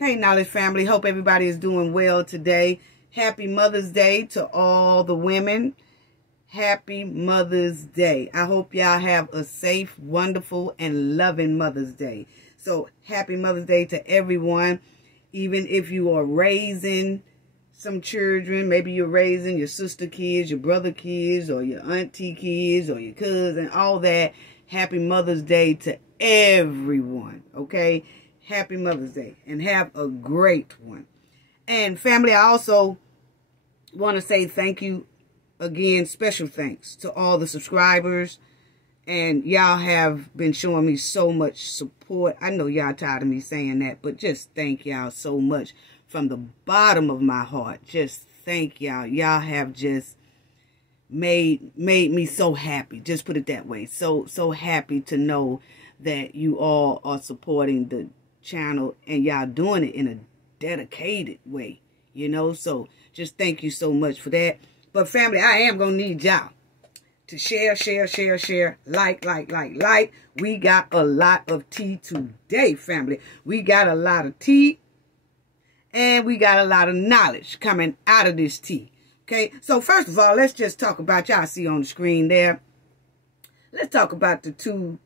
Hey, Knowledge family. Hope everybody is doing well today. Happy Mother's Day to all the women. Happy Mother's Day. I hope y'all have a safe, wonderful, and loving Mother's Day. So, happy Mother's Day to everyone. Even if you are raising some children, maybe you're raising your sister kids, your brother kids, or your auntie kids, or your cousin, all that. Happy Mother's Day to everyone, okay? Happy Mother's Day, and have a great one. And family, I also want to say thank you again, special thanks to all the subscribers. And y'all have been showing me so much support. I know y'all tired of me saying that, but just thank y'all so much from the bottom of my heart. Just thank y'all. Y'all have just made me so happy. Just put it that way. So happy to know that you all are supporting the channel and y'all doing it in a dedicated way, you know. So just thank you so much for that. But family, I am gonna need y'all to share, like. We got a lot of tea today, family. We got a lot of tea and we got a lot of knowledge coming out of this tea. Okay, so first of all, let's just talk about, y'all see on the screen there, let's talk about the two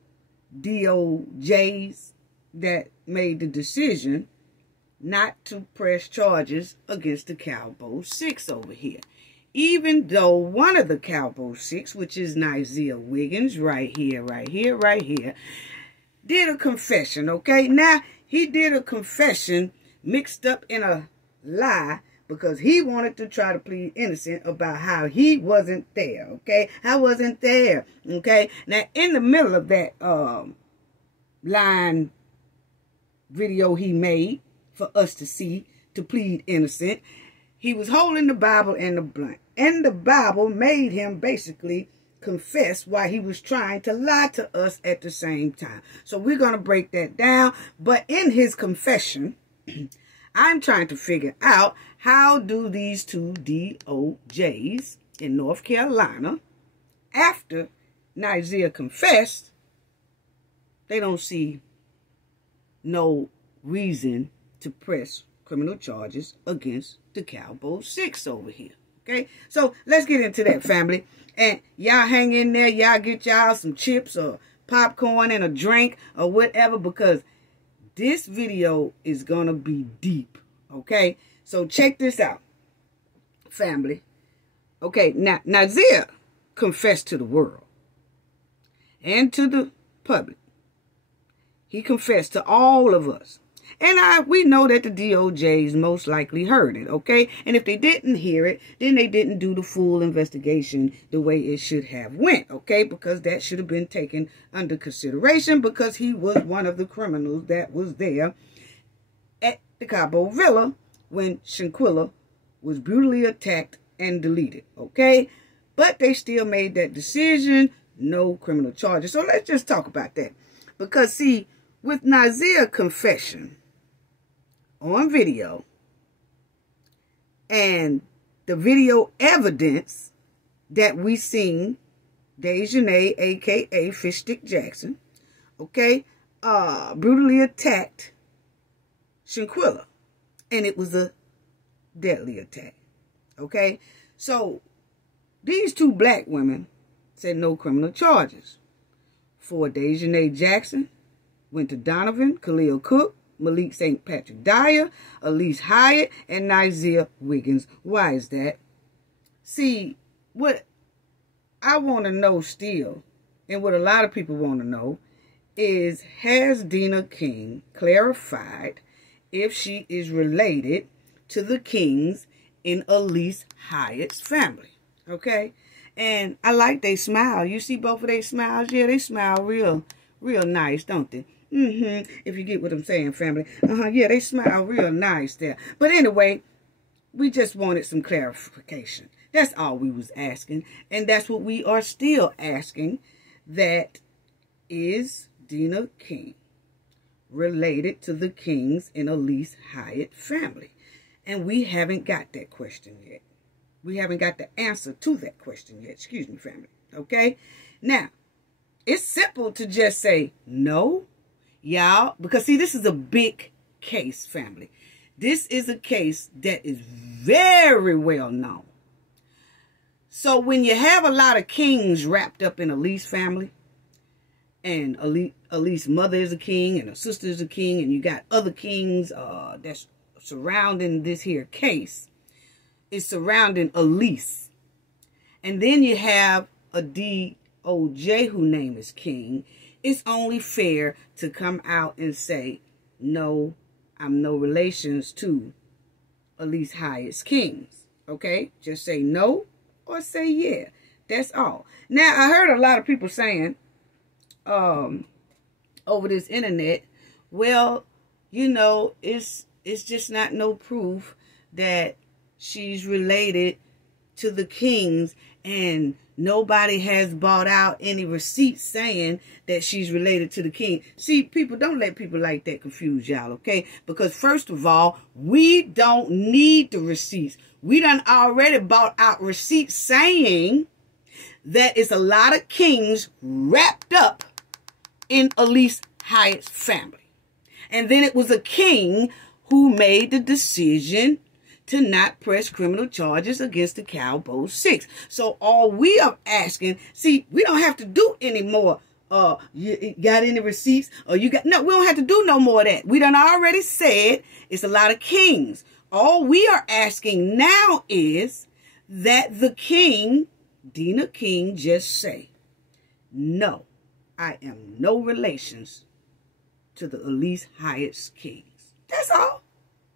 DOJs that made the decision not to press charges against the Cabo 6 over here. Even though one of the Cabo 6, which is Nazeer Wiggins, right here, did a confession, okay? Now, he did a confession mixed up in a lie because he wanted to try to plead innocent about how he wasn't there, okay? I wasn't there, okay? Now, in the middle of that line video he made for us to see to plead innocent, he was holding the Bible and the blunt. And the Bible made him basically confess why he was trying to lie to us at the same time. So we're going to break that down. But in his confession, I'm trying to figure out, how do these two DOJs in North Carolina, after Nazeer confessed, they don't see no reason to press criminal charges against the Cabo 6 over here. Okay, so let's get into that, family. And y'all hang in there. Y'all get y'all some chips or popcorn and a drink or whatever, because this video is going to be deep. Okay, so check this out, family. Okay, now Nazeer confessed to the world and to the public. He confessed to all of us. And we know that the DOJs most likely heard it, okay? And if they didn't hear it, then they didn't do the full investigation the way it should have went, okay? Because that should have been taken under consideration, because he was one of the criminals that was there at the Cabo Villa when Shanquella was brutally attacked and deleted, okay? But they still made that decision, no criminal charges. So let's just talk about that. Because, see, with Nazeer's confession on video and the video evidence that we seen Dejanay, a.k.a. Fish Stick Jackson, okay, brutally attacked Shanquella. And it was a deadly attack, okay? So these two black women said no criminal charges. For Dejanay Jackson, went to Donovan, Khalil Cook, Malik St. Patrick Dyer, Elise Hyatt, and Nazeer Wiggins. Why is that? See, what I want to know still, and what a lot of people want to know, is, has Dina King clarified if she is related to the Kings in Elise Hyatt's family? Okay? And I like they smile. You see both of their smiles? Yeah, they smile real nice, don't they? If you get what I'm saying, family. Yeah, they smile real nice there. But anyway, we just wanted some clarification. That's all we was asking. And that's what we are still asking. That is Dina King related to the Kings in Elise Hyatt family? And we haven't got that question yet. We haven't got the answer to that question yet. Excuse me, family. Okay? Now, it's simple to just say no, y'all. Because, see, this is a big case, family. This is a case that is very well known. So when you have a lot of kings wrapped up in Elise family, and Elise's mother is a king, and her sister is a king, and you got other kings that's surrounding this here case, it's surrounding Elise. And then you have a DOJ who name is king. It's only fair to come out and say, no, I'm no relations to Elise highest kings. Okay? Just say no or say yeah. That's all. Now, I heard a lot of people saying over this internet, well, you know, it's just not no proof that she's related to the kings, and nobody has bought out any receipts saying that she's related to the king. See, people, don't let people like that confuse y'all, okay? Because first of all, we don't need the receipts. We done already bought out receipts saying that it's a lot of kings wrapped up in Elise Hyatt's family. And then it was a king who made the decision to not press criminal charges against the Cabo 6. So all we are asking, see, we don't have to do any more. You got any receipts? Or you got, no, we don't have to do no more of that. We done already said it's a lot of kings. All we are asking now is that the king, Dina King, just say, no, I am no relations to the Elise Hyatt's kings. That's all.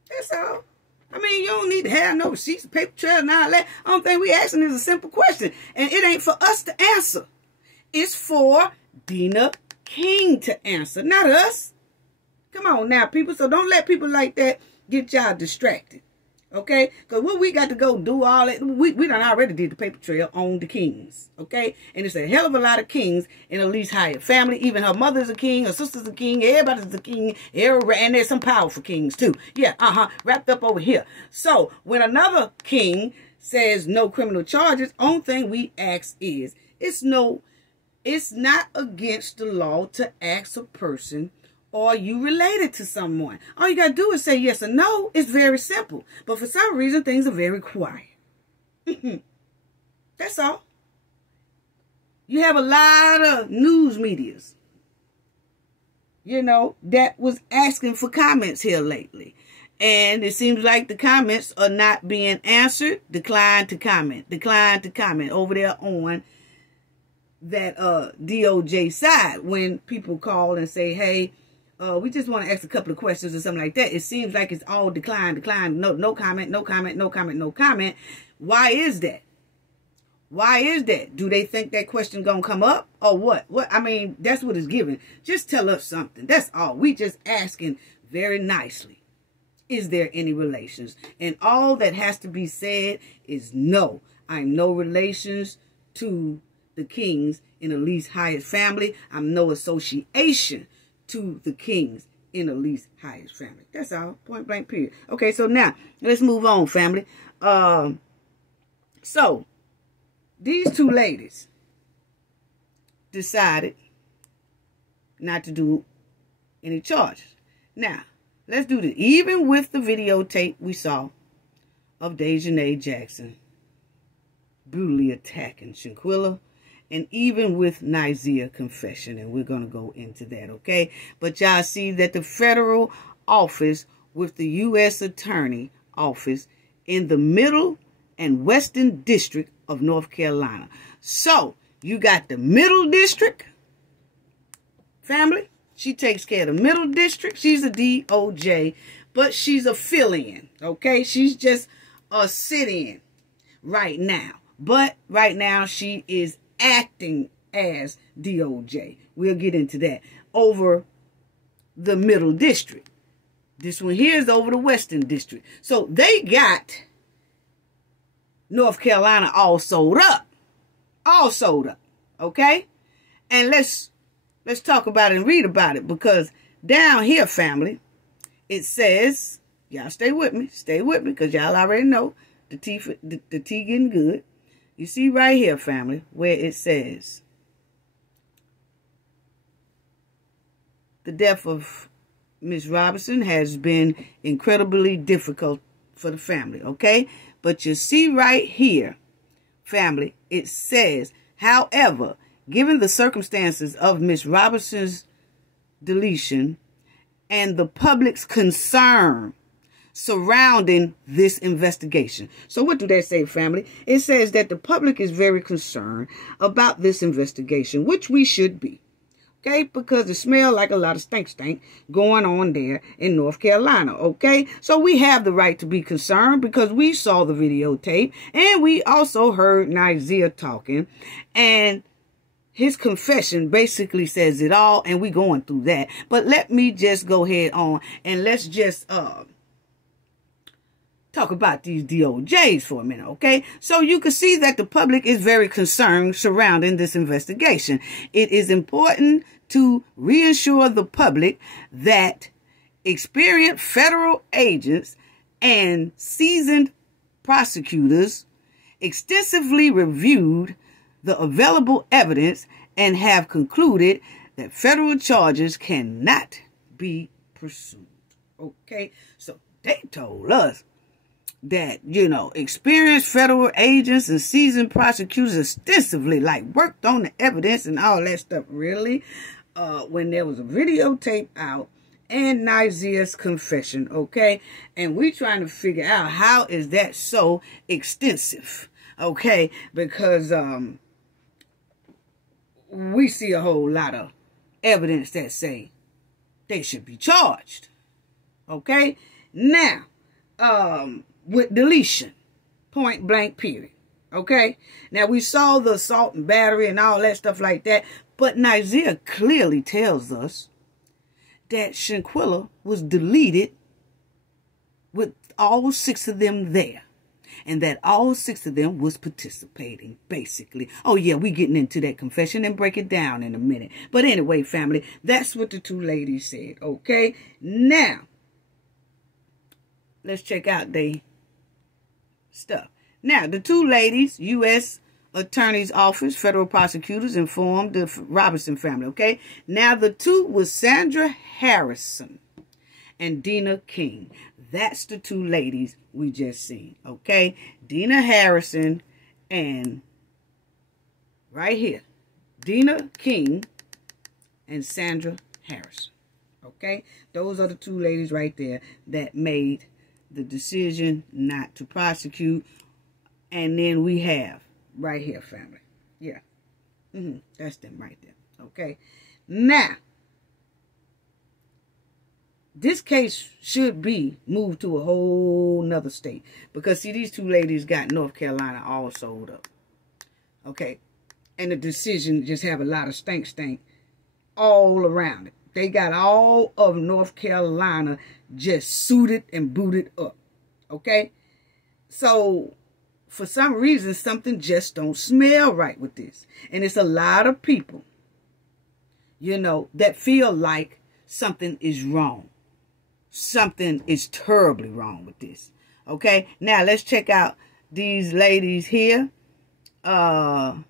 That's all. I mean, you don't need to have no receipts, paper trail, and all that. The only thing we asking is a simple question. And it ain't for us to answer. It's for Dina King to answer, not us. Come on now, people. So don't let people like that get y'all distracted. Okay? Because what we got to go do all that, we done already did the paper trail on the kings. Okay? And it's a hell of a lot of kings in Elise Hyatt family. Even her mother's a king, her sister's a king, everybody's a king, and there's some powerful kings too. Yeah, wrapped up over here. So when another king says no criminal charges, only thing we ask is, it's not against the law to ask a person, are you related to someone? All you got to do is say yes or no. It's very simple. But for some reason, things are very quiet. That's all. You have a lot of news medias, you know, that was asking for comments here lately. And it seems like the comments are not being answered. Decline to comment. Decline to comment over there on that DOJ side. When people call and say, hey, we just want to ask a couple of questions or something like that. It seems like it's all decline, no comment, no comment, no comment, no comment. Why is that? Why is that? Do they think that question gonna come up or what? I mean, that's what it's given. Just tell us something. That's all. We just asking very nicely. Is there any relations? And all that has to be said is no. I'm no relations to the kings in Elise Hyatt's family. I'm no association to the kings in Elise Hyatt's family. That's all. Point blank period. Okay, so now let's move on, family. So these two ladies decided not to do any charges. Now, let's do this. Even with the videotape we saw of Dejanay Jackson brutally attacking Shanquella, and even with Nazeer confession, and we're going to go into that, okay? But y'all see that the federal office with the U.S. Attorney office in the Middle and Western District of North Carolina. So, you got the Middle District, family. She takes care of the Middle District. She's a DOJ, but she's a fill-in, okay? She's just a sit-in right now. But right now, she is acting as DOJ. We'll get into that. Over the Middle District. This one here is over the Western District. So they got North Carolina all sold up. All sold up. Okay? And let's talk about it and read about it. Because down here, family, it says, y'all stay with me. Stay with me, because y'all already know the tea getting good. You see right here, family, where it says the death of Miss Robinson has been incredibly difficult for the family, okay? But you see right here, family, it says, however, given the circumstances of Miss Robinson's deletion and the public's concern surrounding this investigation. So what do they say, family? It says that the public is very concerned about this investigation, which we should be. Okay, because it smells like a lot of stink going on there in North Carolina, okay? So we have the right to be concerned because we saw the videotape and we also heard Nazeer talking, and his confession basically says it all, and we going through that. But let me just go ahead on and let's just talk about these DOJs for a minute, okay? So you can see that the public is very concerned surrounding this investigation. It is important to reassure the public that experienced federal agents and seasoned prosecutors extensively reviewed the available evidence and have concluded that federal charges cannot be pursued, okay? So they told us that, you know, experienced federal agents and seasoned prosecutors extensively, like, worked on the evidence and all that stuff, really, when there was a videotape out and Nazeer's confession, okay? And we trying to figure out how is that so extensive, okay? Because we see a whole lot of evidence that say they should be charged, okay? Now, with deletion, point blank period, okay? Now, we saw the assault and battery and all that stuff like that, but Nazeer clearly tells us that Shanquella was deleted with all 6 of them there, and that all 6 of them was participating, basically. Oh, yeah, we getting into that confession and break it down in a minute. But anyway, family, that's what the 2 ladies said, okay? Now, let's check out the stuff. Now, the 2 ladies, U.S. Attorney's Office, federal prosecutors informed the Robinson family, okay? Now, the 2 was Sandra Harrison and Dina King. That's the 2 ladies we just seen, okay? Dina Harrison and, right here, Dina King and Sandra Harrison, okay? Those are the 2 ladies right there that made the decision not to prosecute. And then we have right here, family. Yeah. That's them right there. Okay. Now, this case should be moved to a whole nother state. Because, see, these 2 ladies got North Carolina all sold up. Okay. And the decision just have a lot of stank all around it. They got all of North Carolina just suited and booted up. Okay? So, for some reason, something just don't smell right with this. And it's a lot of people, you know, that feel like something is wrong. Something is terribly wrong with this. Okay? Now, let's check out these ladies here. It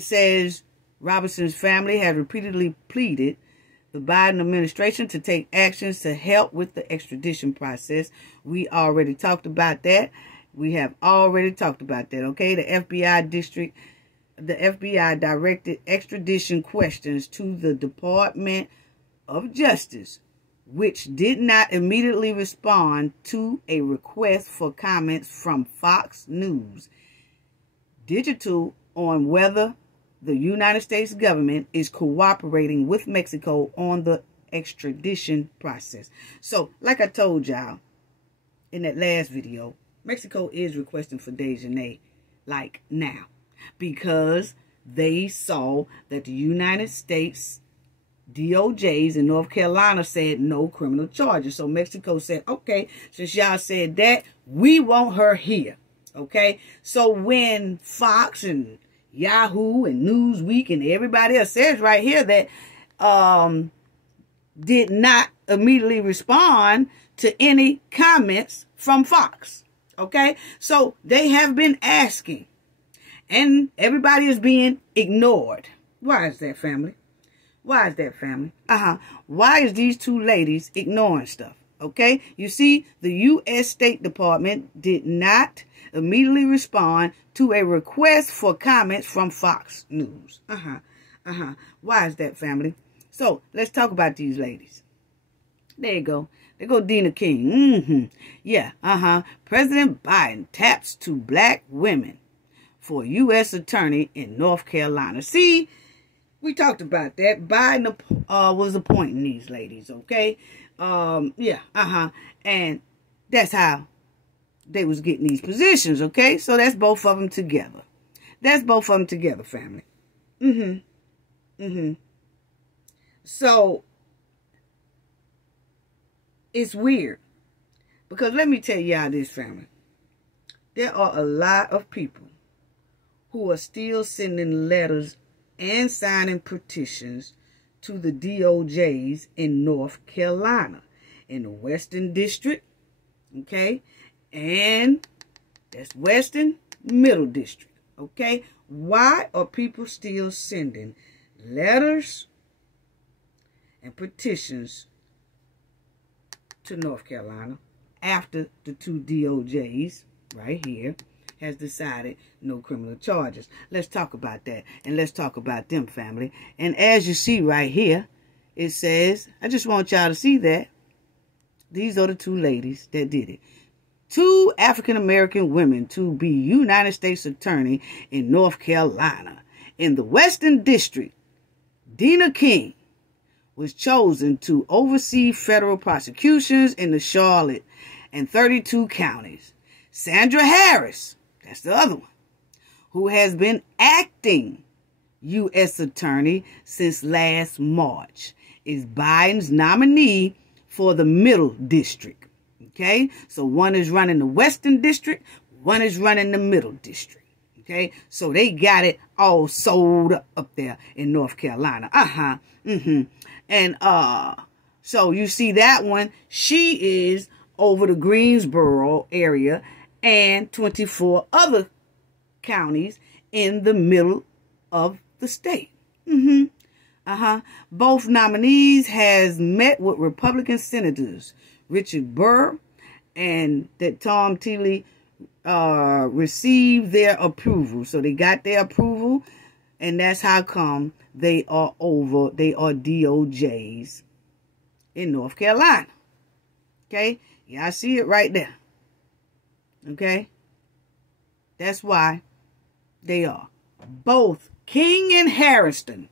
says Robinson's family has repeatedly pleaded the Biden administration to take actions to help with the extradition process. We already talked about that. We have already talked about that, okay? The FBI directed extradition questions to the Department of Justice, which did not immediately respond to a request for comments from Fox News Digital on whether the United States government is cooperating with Mexico on the extradition process. So, like I told y'all in that last video, Mexico is requesting for déjeuner like now because they saw that the United States DOJs in North Carolina said no criminal charges. So Mexico said, okay, since y'all said that, we want her here. Okay, so when Fox and Yahoo and Newsweek and everybody else says right here that did not immediately respond to any comments from Fox. Okay, so they have been asking and everybody is being ignored. Why is that, family? Why is that, family? Why is these two ladies ignoring stuff? Okay, you see, the U.S. State Department did not immediately respond to a request for comments from Fox News. Why is that, family? So, let's talk about these ladies. There you go. There go Dina King. Yeah, President Biden taps to black women for U.S. attorney in North Carolina. See, we talked about that. Biden was appointing these ladies, okay? And that's how they was getting these positions, okay? So that's both of them together. That's both of them together, family. So, it's weird. Because let me tell y'all this, family. There are a lot of people who are still sending letters and signing petitions to the DOJs in North Carolina, in the Western District, okay? And that's Western Middle District, okay? Why are people still sending letters and petitions to North Carolina after the two DOJs right here has decided no criminal charges? Let's talk about that, and let's talk about them, family. And as you see right here, it says, I just want y'all to see that these are the two ladies that did it. Two African-American women to be United States Attorney in North Carolina. In the Western District, Dina King was chosen to oversee federal prosecutions in the Charlotte and 32 counties. Sandra Harris, that's the other one, who has been acting U.S. Attorney since last March, is Biden's nominee for the Middle District. Okay, so one is running the Western District, one is running the Middle District. Okay, so they got it all sold up there in North Carolina. And so you see that one, she is over the Greensboro area and 24 other counties in the middle of the state. Both nominees has met with Republican senators Richard Burr and that Tom Tilly received their approval. So they got their approval, and that's how come they are DOJs in North Carolina. Okay? Yeah, I see it right there. Okay? That's why they are. Both King and Harrison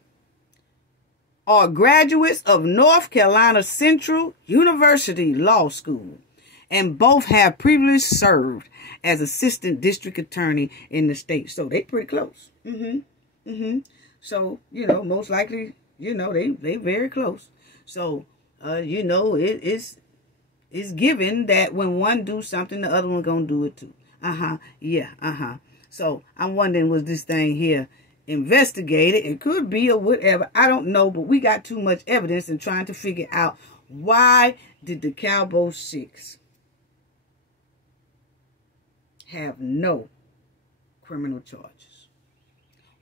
are graduates of North Carolina Central University Law School, and both have previously served as assistant district attorney in the state. So they pretty close. So, you know, most likely, you know, they very close. So, you know, it's given that when one do something, the other one gonna do it too. So I'm wondering, was this thing here investigated? It could be, or whatever. I don't know, but we got too much evidence in trying to figure out why did the Cabo 6 have no criminal charges?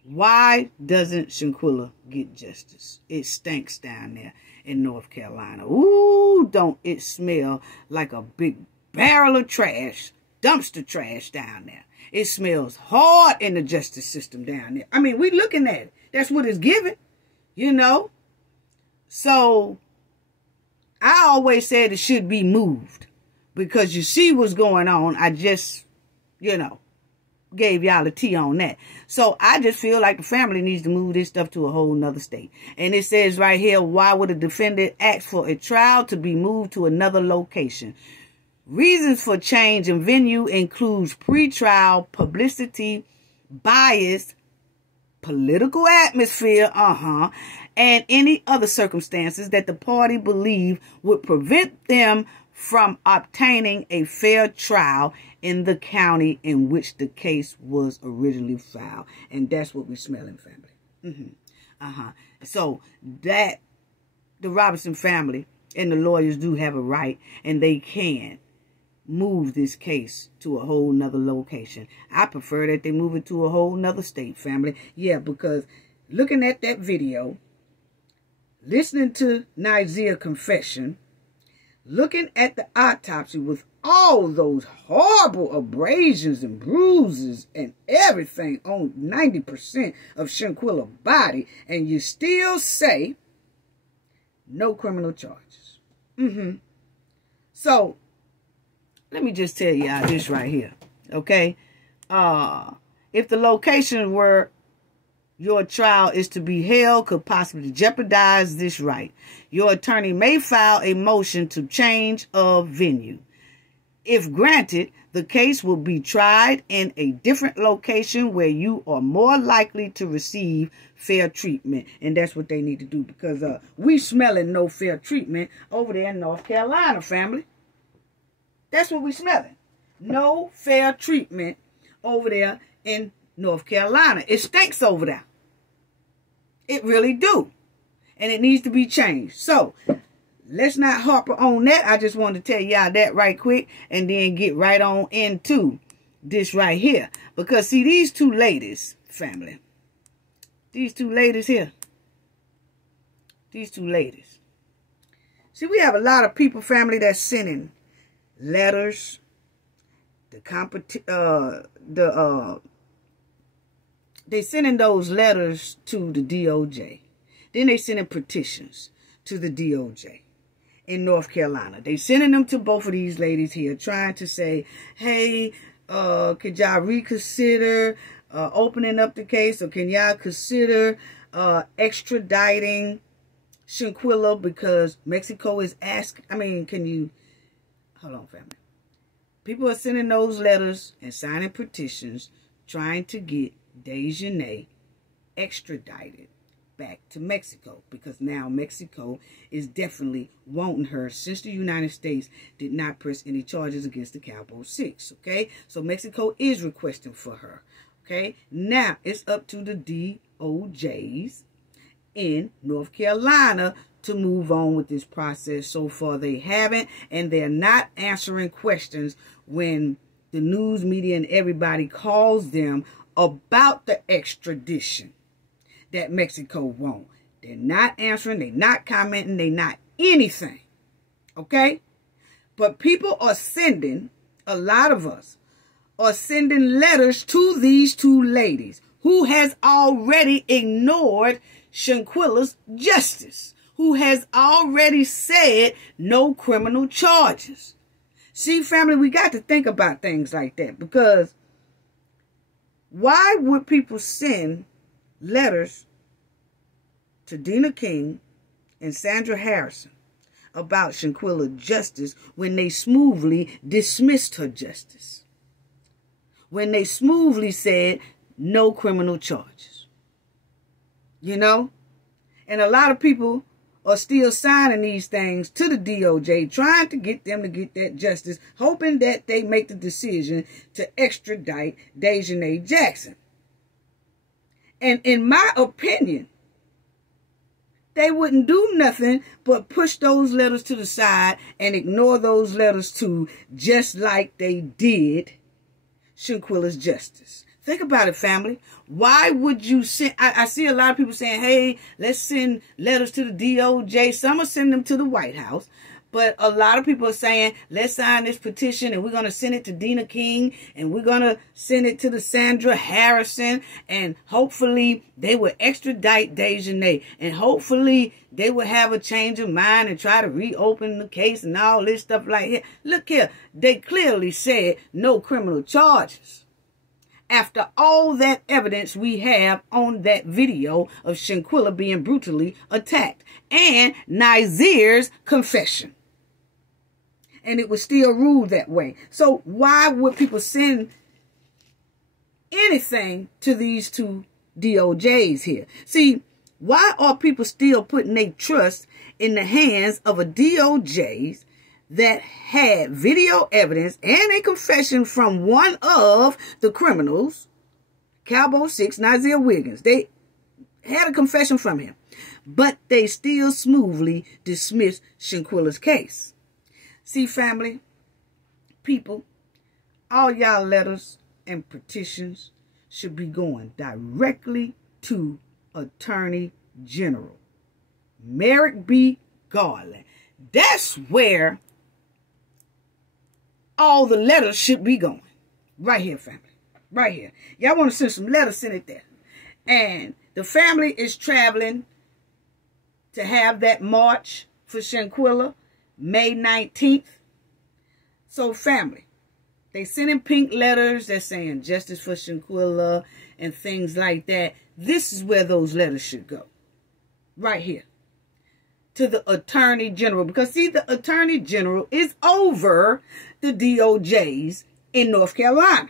Why doesn't Shanquella get justice? It stinks down there in North Carolina. Ooh, don't it smell like a big barrel of trash, dumpster trash down there. It smells hard in the justice system down there. I mean, we looking at it. That's what it's given, you know. So, I always said it should be moved, because you see what's going on. I just, you know, gave y'all a tea on that. So, I just feel like the family needs to move this stuff to a whole nother state. And it says right here, why would a defendant ask for a trial to be moved to another location? Reasons for change in venue includes pretrial publicity, bias, political atmosphere, and any other circumstances that the party believe would prevent them from obtaining a fair trial in the county in which the case was originally filed. And that's what we're smelling, family. So that the Robinson family and the lawyers do have a right, and they can move this case to a whole nother location. I prefer that they move it to a whole nother state, family. Yeah, because looking at that video, listening to Nazeer's confession, looking at the autopsy with all those horrible abrasions and bruises and everything on 90% of Shanquella's body, and you still say no criminal charges. So, let me just tell y'all this right here, okay? If the location where your trial is to be held could possibly jeopardize this right, your attorney may file a motion to change of venue. If granted, the case will be tried in a different location where you are more likely to receive fair treatment. And that's what they need to do, because we smelling no fair treatment over there in North Carolina, family. That's what we smelling. No fair treatment over there in North Carolina. It stinks over there. It really do. And it needs to be changed. So, let's not harp on that. I just wanted to tell y'all that right quick and then get right on into this right here. Because, see, these two ladies, family, these two ladies here, these two ladies. See, we have a lot of people, family, that's sending letters, they sending those letters to the DOJ. Then they sending petitions to the DOJ in North Carolina. They sending them to both of these ladies here, trying to say, hey, could y'all reconsider opening up the case, or can y'all consider extraditing Shanquella because Mexico is asking, can you, hold on, family. People are sending those letters and signing petitions trying to get Dejanay extradited back to Mexico, because now Mexico is definitely wanting her, since the United States did not press any charges against the Cabo 6, okay? So Mexico is requesting for her, okay? Now it's up to the DOJs in North Carolina to move on with this process. So far they haven't, and they're not answering questions when the news media and everybody calls them about the extradition that Mexico wants. They're not answering, they're not commenting, they're not anything. Okay? But people are sending, a lot of us, are sending letters to these two ladies who has already ignored Shanquella's justice, who has already said no criminal charges. See, family, we got to think about things like that, because why would people send letters to Dina King and Sandra Harrison about Shanquella's justice when they smoothly dismissed her justice? When they smoothly said no criminal charges. You know? And a lot of people are still signing these things to the DOJ, trying to get them to get that justice, hoping that they make the decision to extradite Dejanay Jackson. And in my opinion, they wouldn't do nothing but push those letters to the side and ignore those letters too, just like they did Shanquella's justice. Think about it, family. Why would you send... I see a lot of people saying, hey, let's send letters to the DOJ. Some are sending them to the White House. But a lot of people are saying, let's sign this petition and we're going to send it to Dina King and we're going to send it to the Sandra Harrison, and hopefully they will extradite Dejanay, and hopefully they will have a change of mind and try to reopen the case and all this stuff like that. Look here, they clearly said no criminal charges. After all that evidence we have on that video of Shanquella being brutally attacked and Nazeer's confession. And it was still ruled that way. So why would people send anything to these two DOJs here? See, why are people still putting their trust in the hands of a DOJs that had video evidence and a confession from one of the criminals, Cabo 6, Nazeer Wiggins? They had a confession from him, but they still smoothly dismissed Shanquella's case. See, family, people, all y'all letters and petitions should be going directly to Attorney General. Merrick B. Garland. That's where all the letters should be going. Right here, family. Right here. Y'all want to send some letters, send it there. And the family is traveling to have that march for Shanquella, May 19th. So, family, they sending pink letters. They're saying justice for Shanquella and things like that. This is where those letters should go. Right here. To the Attorney General. Because, see, the Attorney General is over the DOJs in North Carolina.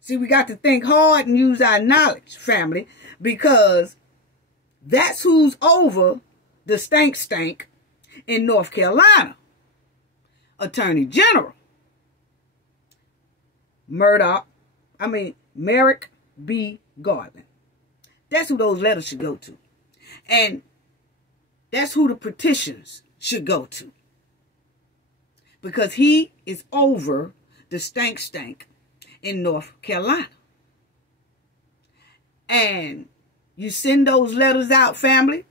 See, we got to think hard and use our knowledge, family, because that's who's over the stank in North Carolina. Attorney General. Merrick B. Garland. That's who those letters should go to. And that's who the petitions should go to. Because he is over the stank in North Carolina. And you send those letters out, family.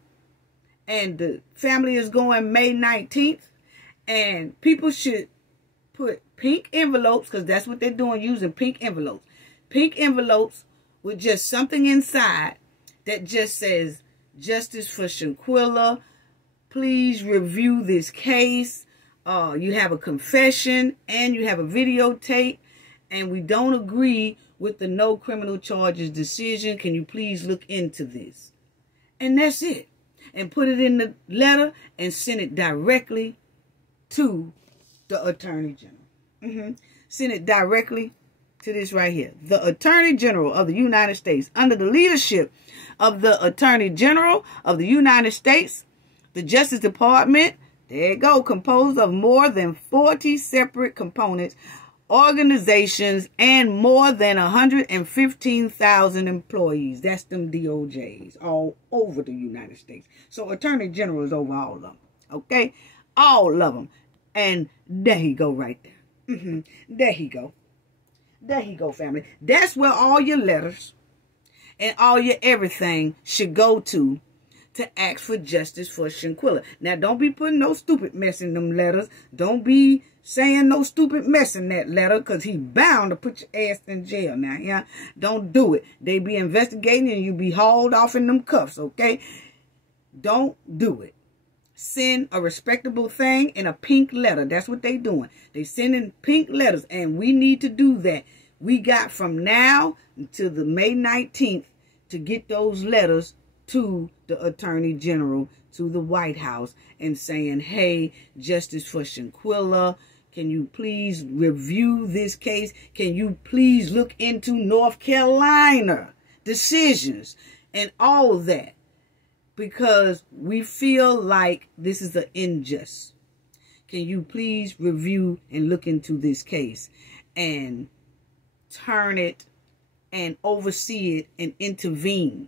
And the family is going May 19th. And people should put pink envelopes, because that's what they're doing, using pink envelopes. Pink envelopes with just something inside that just says, justice for Shanquella. Please review this case. You have a confession and you have a videotape. And we don't agree with the no criminal charges decision. Can you please look into this? And that's it. And put it in the letter and send it directly to the Attorney General. Send it directly to this right here. The Attorney General of the United States, under the leadership of the Attorney General of the United States, the Justice Department, there you go, composed of more than 40 separate components, organizations, and more than 115,000 employees. That's them DOJs all over the United States. So Attorney General is over all of them. Okay? All of them. And there he go right there. There he go. There he go, family. That's where all your letters and all your everything should go to ask for justice for Shanquella. Now, don't be putting no stupid mess in them letters. Don't be saying no stupid mess in that letter, because he bound to put your ass in jail now. Yeah? Don't do it. They be investigating and you be hauled off in them cuffs, okay? Don't do it. Send a respectable thing in a pink letter. That's what they doing. They sending pink letters, and we need to do that. We got from now until the May 19th to get those letters to the Attorney General, to the White House, and saying, hey, justice for Shanquella, can you please review this case? Can you please look into North Carolina decisions and all of that? Because we feel like this is an injustice. Can you please review and look into this case and turn it and oversee it and intervene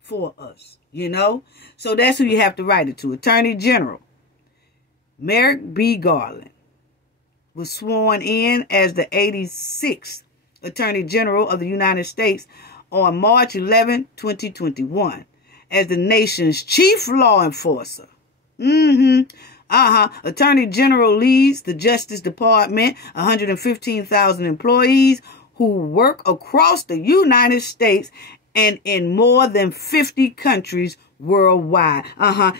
for us, you know? So that's who you have to write it to. Attorney General Merrick B. Garland was sworn in as the 86th Attorney General of the United States on March 11, 2021. As the nation's chief law enforcer. Attorney General leads the Justice Department, 115,000 employees who work across the United States and in more than 50 countries worldwide.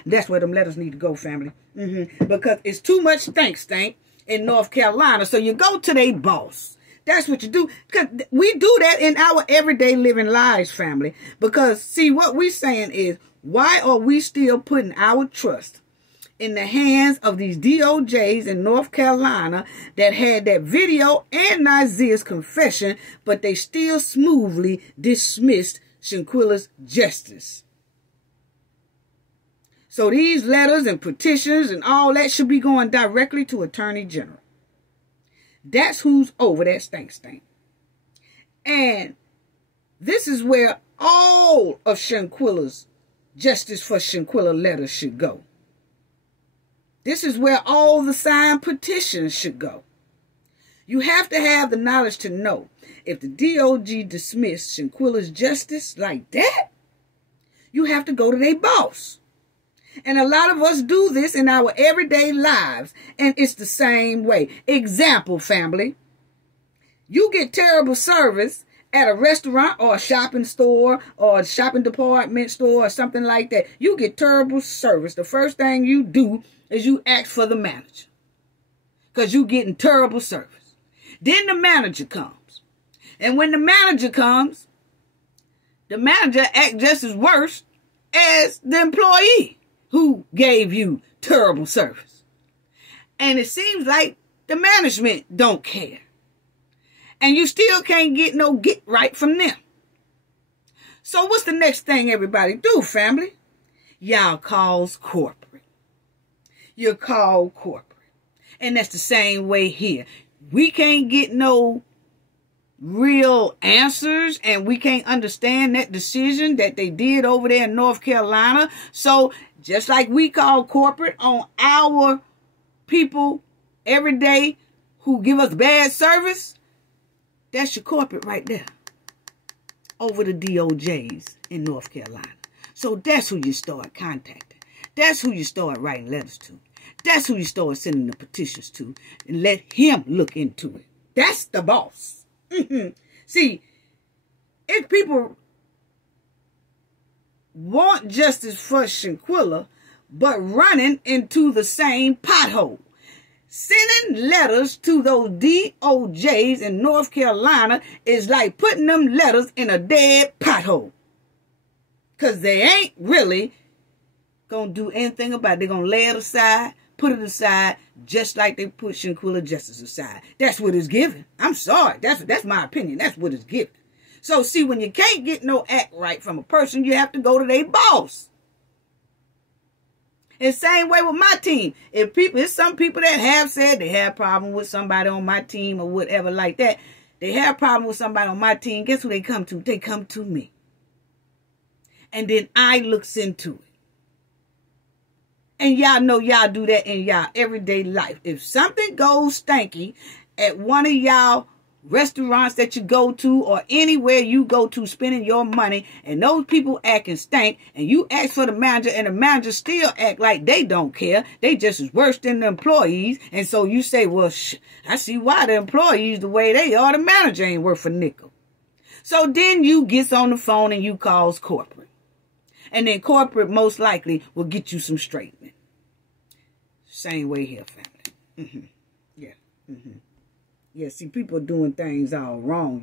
That's where them letters need to go, family. Because it's too much stank in North Carolina. So you go to their boss. That's what you do. Because we do that in our everyday living lives, family. Because, see, what we're saying is, why are we still putting our trust in the hands of these DOJs in North Carolina that had that video and Nazeer's confession, but they still smoothly dismissed Shanquella's justice? So these letters and petitions and all that should be going directly to Attorney General. That's who's over that stank. And this is where all of Shanquella's justice for Shanquella letters should go. This is where all the signed petitions should go. You have to have the knowledge to know if the DOJ dismissed Shanquella's justice like that, You have to go to their boss. And a lot of us do this in our everyday lives. And it's the same way. Example, family. You get terrible service at a restaurant or a shopping store or a shopping department store or something like that. You get terrible service. The first thing you do is you ask for the manager. Because you're getting terrible service. Then the manager comes. And when the manager comes, the manager acts just as worse as the employee who gave you terrible service. And it seems like the management don't care. And you still can't get no get right from them. So what's the next thing everybody do, family? Y'all calls corporate. You call corporate. And that's the same way here. We can't get no real answers, and we can't understand that decision that they did over there in North Carolina. So just like we call corporate on our people every day who give us bad service, that's your corporate right there over the DOJs in North Carolina. So that's who you start contacting. That's who you start writing letters to. That's who you start sending the petitions to, and let him look into it. That's the boss. See, if people want justice for Shanquella, but running into the same pothole, sending letters to those DOJs in North Carolina is like putting them letters in a dead pothole. Because they ain't really going to do anything about it. They're going to lay it aside, put it aside, just like they put Shanquella justice aside. That's what it's given. I'm sorry. That's my opinion. That's what it's given. So, see, when you can't get no act right from a person, you have to go to their boss. And same way with my team. It's some people that have said they have problem with somebody on my team or whatever like that. They have problem with somebody on my team. Guess who they come to? They come to me. And then I looks into it. And y'all know y'all do that in y'all everyday life. If something goes stanky at one of y'all restaurants that you go to or anywhere you go to spending your money, and those people acting stank, and you ask for the manager and the manager still act like they don't care, they just as worse than the employees, and so you say, well, I see why the employees the way they are, the manager ain't worth a nickel. So then you gets on the phone and you calls corporate. And then corporate most likely will get you some straightening. Same way here, family. Yeah. Yeah, see, people doing things all wrong.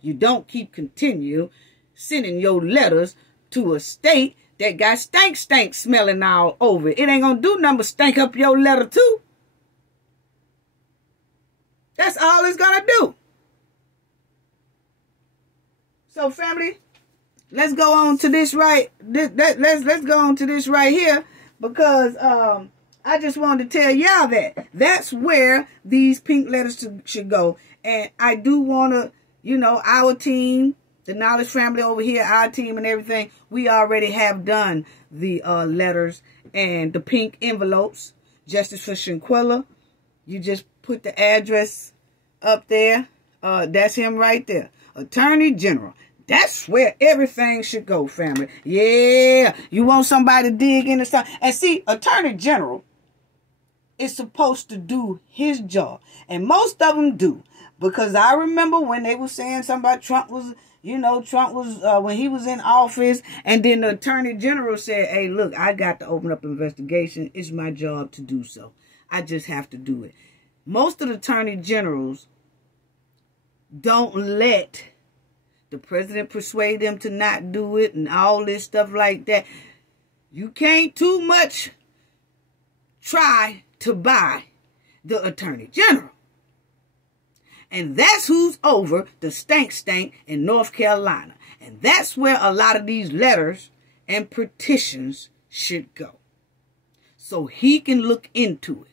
You don't keep continue sending your letters to a state that got stank smelling all over it. It ain't gonna do nothing but stank up your letter too. That's all it's gonna do. So, family, let's go on to this let's go on to this right here, because I just wanted to tell y'all that that's where these pink letters should go. And I do want to, you know, our team, the Knowledge family over here, our team and everything, we already have done the letters and the pink envelopes. Justice for Shanquella. You just put the address up there. That's him right there. Attorney General. That's where everything should go, family. Yeah. You want somebody to dig into something. And see, Attorney General is supposed to do his job. And most of them do. Because I remember when they were saying something about Trump was, when he was in office, and then the Attorney General said, hey, look, I got to open up an investigation. It's my job to do so. I just have to do it. Most of the Attorney Generals don't let the president persuade them to not do it and all this stuff like that. You can't too much try to buy the Attorney General. And that's who's over the stank in North Carolina. And that's where a lot of these letters and petitions should go. So he can look into it.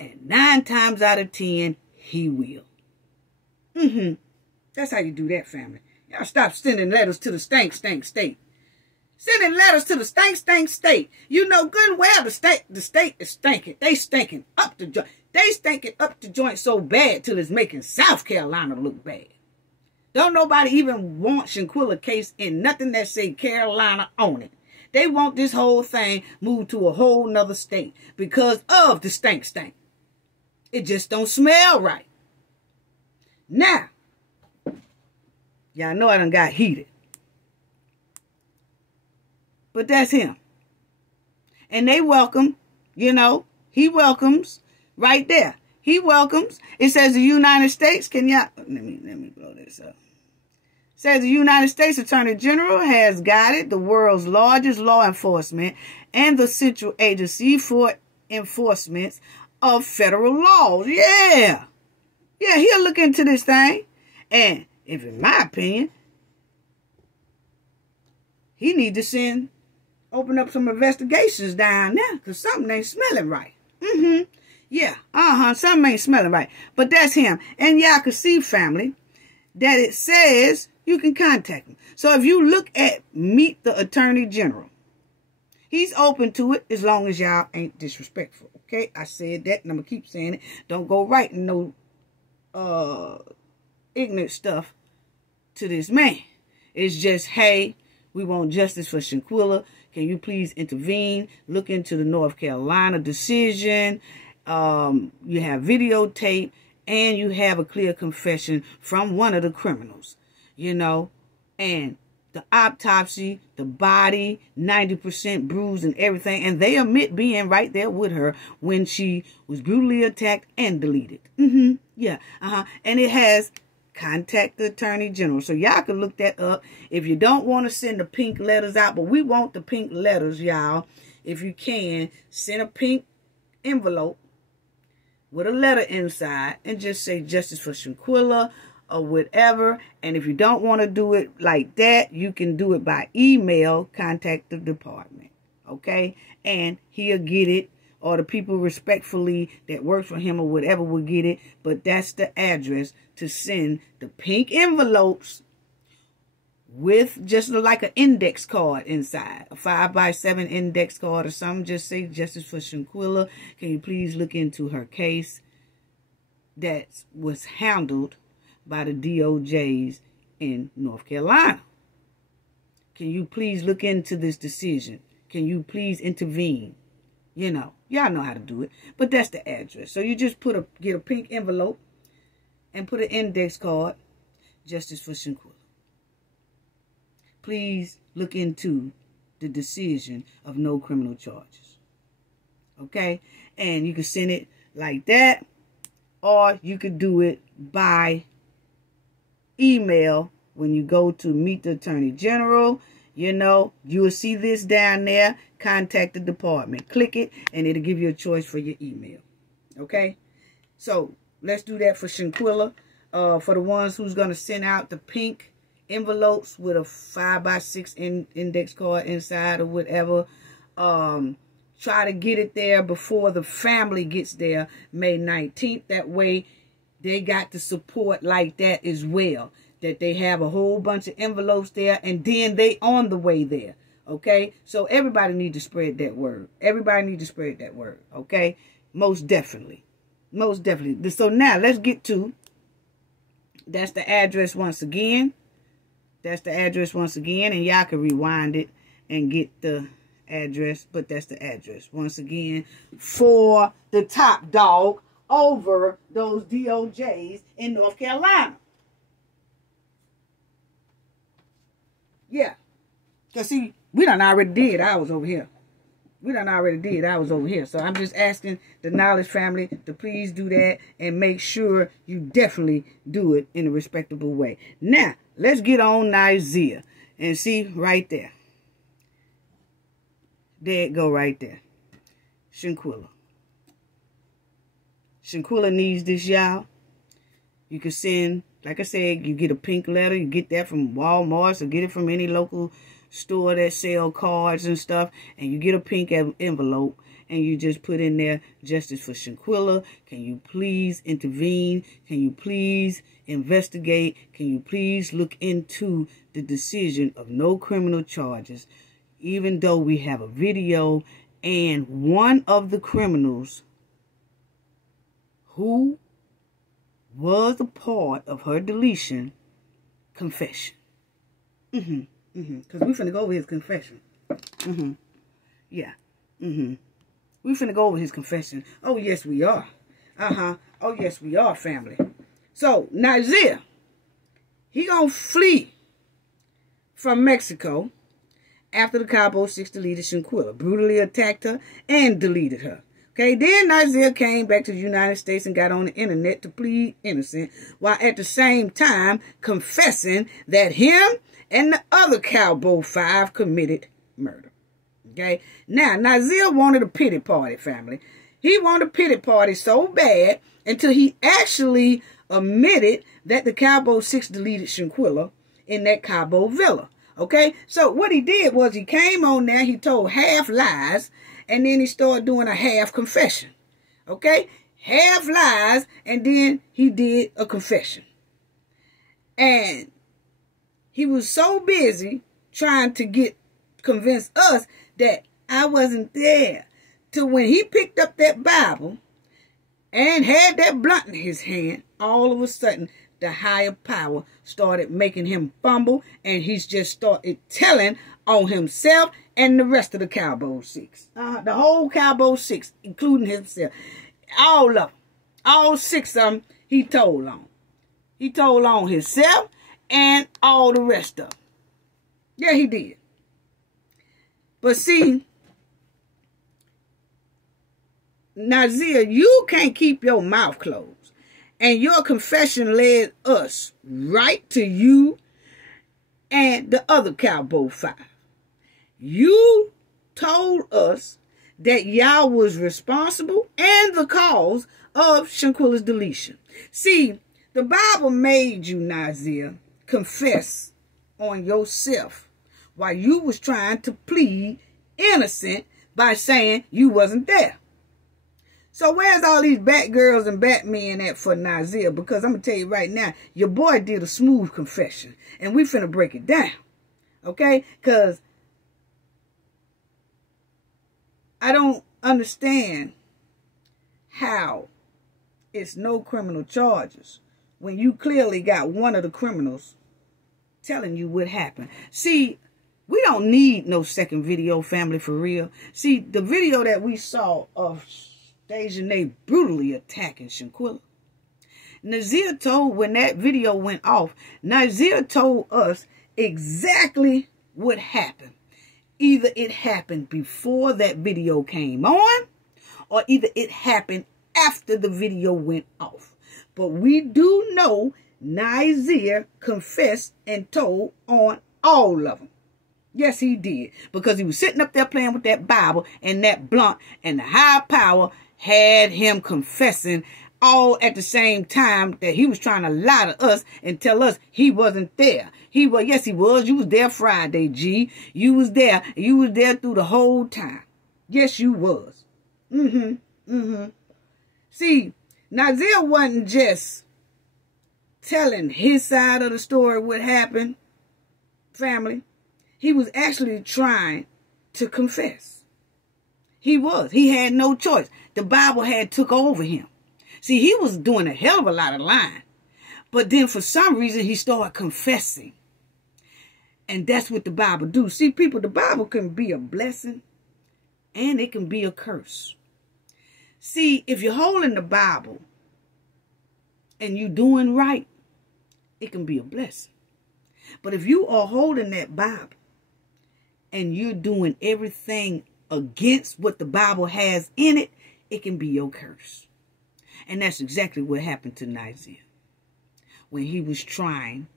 And 9 times out of 10, he will. That's how you do that, family. Y'all stop sending letters to the stank state. Sending letters to the stank state. You know good and well the state is stinking. They stinking up the joint. They stinking up the joint so bad till it's making South Carolina look bad. Don't nobody even want Shanquella case in nothing that say Carolina on it. They want this whole thing moved to a whole nother state because of the stank. It just don't smell right. Now, y'all know I done got heated. But that's him. And they welcome, you know, he welcomes right there. He welcomes. It says the United States, can y'all, let me blow this up. It says the United States Attorney General has guided the world's largest law enforcement and the central agency for enforcement of federal laws. Yeah. Yeah, he'll look into this thing. And if in my opinion, he need to open up some investigations down there because something ain't smelling right. Yeah, something ain't smelling right. But that's him. And y'all can see, family, that it says you can contact him. So if you look at Meet the Attorney General, he's open to it as long as y'all ain't disrespectful. Okay, I said that and I'm going to keep saying it. Don't go writing no ignorant stuff to this man. It's just, hey, we want justice for Shanquella. Can you please intervene? Look into the North Carolina decision. You have videotape and you have a clear confession from one of the criminals, you know, and the autopsy, the body, 90% bruised and everything. And they admit being right there with her when she was brutally attacked and deleted. Yeah. And it has contact the Attorney General. So y'all can look that up. If you don't want to send the pink letters out, but we want the pink letters, y'all. If you can, send a pink envelope with a letter inside and just say justice for Shanquella or whatever. And if you don't want to do it like that, you can do it by email. Contact the department. Okay? And he'll get it. Or the people respectfully that works for him or whatever will get it. But that's the address to send the pink envelopes with just like an index card inside. A 5x7 index card or something. Just say justice for Shanquella. Can you please look into her case that was handled by the DOJs in North Carolina? Can you please look into this decision? Can you please intervene? You know, y'all know how to do it. But that's the address. So you just get a pink envelope and put an index card. Justice for Shanquella. Please look into the decision of no criminal charges. Okay? And you can send it like that. Or you could do it by email when you go to Meet the Attorney General. You know, you will see this down there. Contact the department. Click it, and it'll give you a choice for your email. Okay? So, let's do that for Shanquella. For the ones who's going to send out the pink envelopes with a 5x6 index card inside or whatever. Try to get it there before the family gets there May 19th. That way, they got the support like that as well. That they have a whole bunch of envelopes there, and then they on the way there. Okay? So everybody need to spread that word. Everybody need to spread that word. Okay? Most definitely. Most definitely. So now let's get to, that's the address once again. That's the address once again, and y'all can rewind it and get the address, but that's the address once again for the top dog over those DOJs in North Carolina. Yeah. Because, see, we done already did ours over here. We done already did ours over here. So I'm just asking the Knowledge family to please do that and make sure you definitely do it in a respectable way. Now, let's get on Nazeer. And see, right there. There it go right there. Shanquella. Shanquella needs this, y'all. You can send, like I said, you get a pink letter. You get that from Walmart or get it from any local store that sell cards and stuff. And you get a pink envelope. And you just put in there, justice for Shanquella. Can you please intervene? Can you please investigate? Can you please look into the decision of no criminal charges? Even though we have a video and one of the criminals who was a part of her deletion confession. Because we finna go over his confession. Yeah. We finna go over his confession. Oh, yes, we are. Oh, yes, we are, family. So, Nazeer, he gonna flee from Mexico after the Cabo 6 deleted Shanquella, brutally attacked her and deleted her. Okay, then Nazeer came back to the United States and got on the internet to plead innocent, while at the same time confessing that him and the other Cabo 5 committed murder. Okay, now Nazeer wanted a pity party, family. He wanted a pity party so bad until he actually admitted that the Cabo 6 deleted Shanquella in that Cabo villa. Okay, so what he did was he came on there, he told half lies, and then he started doing a half confession. Okay, half lies, and then he did a confession. And he was so busy trying to convince us that I wasn't there, till when he picked up that Bible and had that blunt in his hand, all of a sudden, the higher power started making him fumble, and he's just started telling on himself and the rest of the Cabo 6. The whole Cabo 6, including himself. All of them. All 6 of them, he told on. He told on himself and all the rest of them. Yeah, he did. But see, Nazeer, you can't keep your mouth closed. And your confession led us right to you and the other Cabo 5. You told us that y'all was responsible and the cause of Shanquella's deletion. See, the Bible made you, Nazeer, confess on yourself while you was trying to plead innocent by saying you wasn't there. So where's all these Batgirls and Batmen at for Nazeer? Because I'm going to tell you right now, your boy did a smooth confession. And we finna break it down. Okay? Because I don't understand how it's no criminal charges when you clearly got one of the criminals telling you what happened. See, we don't need no second video, family, for real. See, the video that we saw of Dejanay brutally attacking Shanquella, Nazeer told, when that video went off, Nazeer told us exactly what happened. Either it happened before that video came on, or either it happened after the video went off. But we do know Nazeer confessed and told on all of them. Yes, he did. Because he was sitting up there playing with that Bible and that blunt, and the high power had him confessing all at the same time that he was trying to lie to us and tell us he wasn't there. He was, yes, he was. You was there Friday, G. You was there. You was there through the whole time. Yes, you was. See, Nazeer wasn't just telling his side of the story what happened, family. He was actually trying to confess. He was. He had no choice. The Bible had took over him. See, he was doing a hell of a lot of lying. But then for some reason, he started confessing. And that's what the Bible do. See, people, the Bible can be a blessing and it can be a curse. See, if you're holding the Bible and you doing right, it can be a blessing. But if you are holding that Bible and you're doing everything against what the Bible has in it, it can be your curse. And that's exactly what happened to Nazeer when he was trying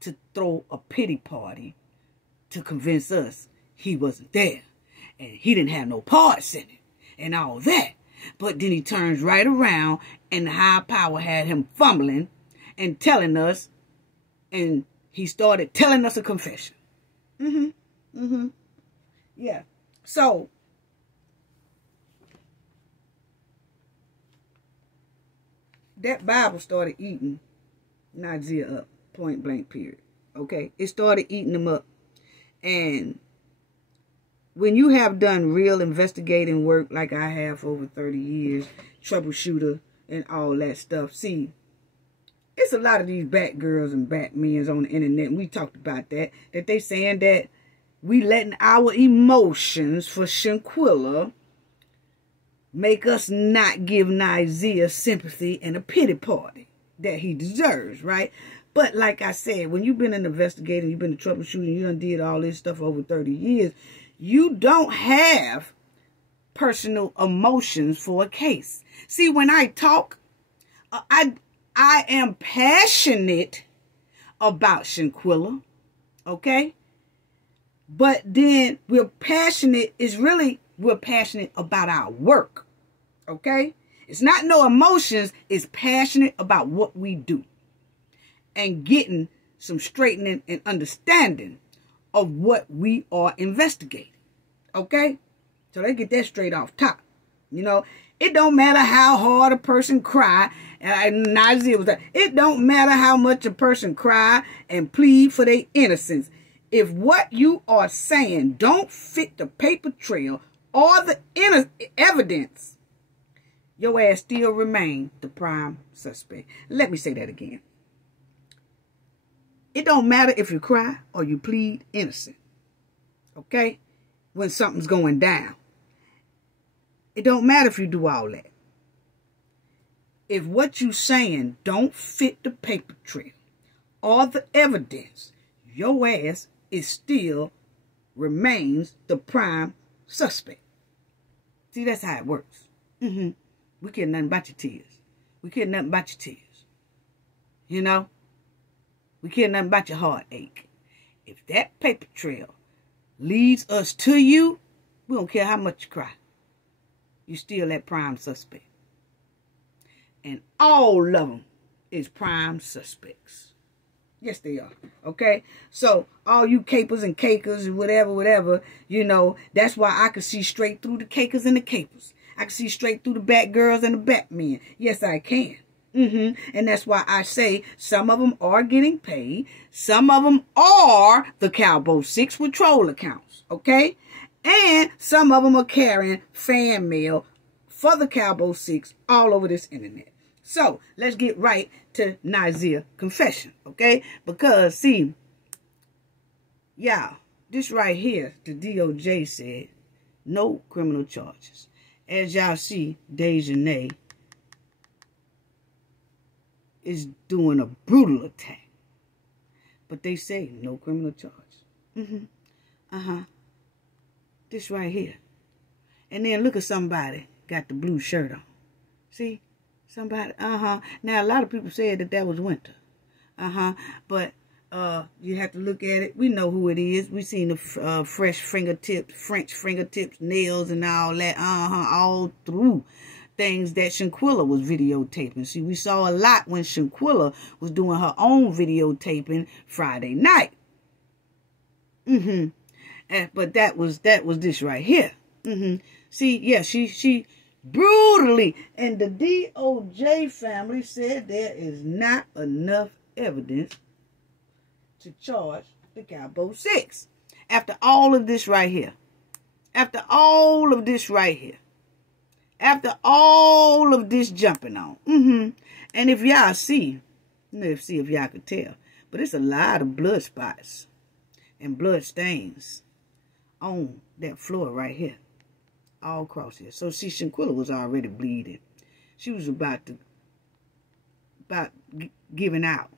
to throw a pity party to convince us he wasn't there and he didn't have no parts in it and all that. But then he turns right around and the high power had him fumbling and telling us, and he started telling us a confession. Yeah. So, that Bible started eating Nazeer up, point blank period. Okay? It started eating him up. And when you have done real investigating work like I have for over 30 years, troubleshooter and all that stuff, see, it's a lot of these bat girls and bat men on the internet, and we talked about that they saying that we letting our emotions for Shanquella make us not give Nazeer sympathy and a pity party that he deserves, right? But like I said, when you've been an investigator, you've been a troubleshooter, you done did all this stuff over 30 years, you don't have personal emotions for a case. See, when I talk, I am passionate about Shanquella, okay? But then we're passionate about our work, okay? It's not no emotions, it's passionate about what we do and getting some straightening and understanding of what we are investigating, okay? So let's get that straight off top. You know, it don't matter how hard a person cry, and Nazeer was that. It don't matter how much a person cry and plead for their innocence. If what you are saying don't fit the paper trail or the evidence, your ass still remain the prime suspect. Let me say that again. It don't matter if you cry or you plead innocent, okay, when something's going down. It don't matter if you do all that. If what you saying don't fit the paper trail or the evidence, your ass is still remains the prime suspect. See, that's how it works. We care nothing about your tears. We care nothing about your tears. You know? We care nothing about your heartache. If that paper trail leads us to you, we don't care how much you cry. You still that prime suspect. And all of them is prime suspects. Yes, they are. Okay? So, all you capers and cakers and whatever, you know, that's why I can see straight through the cakers and the capers. I can see straight through the bat girls and the bat men. Yes, I can. And that's why I say some of them are getting paid. Some of them are the Cabo 6 with troll accounts. Okay? And some of them are carrying fan mail for the Cabo 6 all over this internet. So, let's get right to Nazeer confession, okay? Because, see, y'all, this right here, the DOJ said, no criminal charges. As y'all see, Dejanay is doing a brutal attack. But they say no criminal charge. This right here. And then look at somebody got the blue shirt on. See? Somebody, Now, a lot of people said that was Winter. But you have to look at it. We know who it is. We seen the French fingertips, nails and all that. All through things that Shanquella was videotaping. See, we saw a lot when Shanquella was doing her own videotaping Friday night. But that was this right here. See, yeah, she brutally, and the DOJ family said there is not enough evidence to charge the Cabo 6. After all of this right here. After all of this right here. After all of this jumping on. And if y'all see, let's see if y'all could tell, but it's a lot of blood spots and blood stains on that floor right here. All across here. So see, Shanquella was already bleeding. She was about giving out.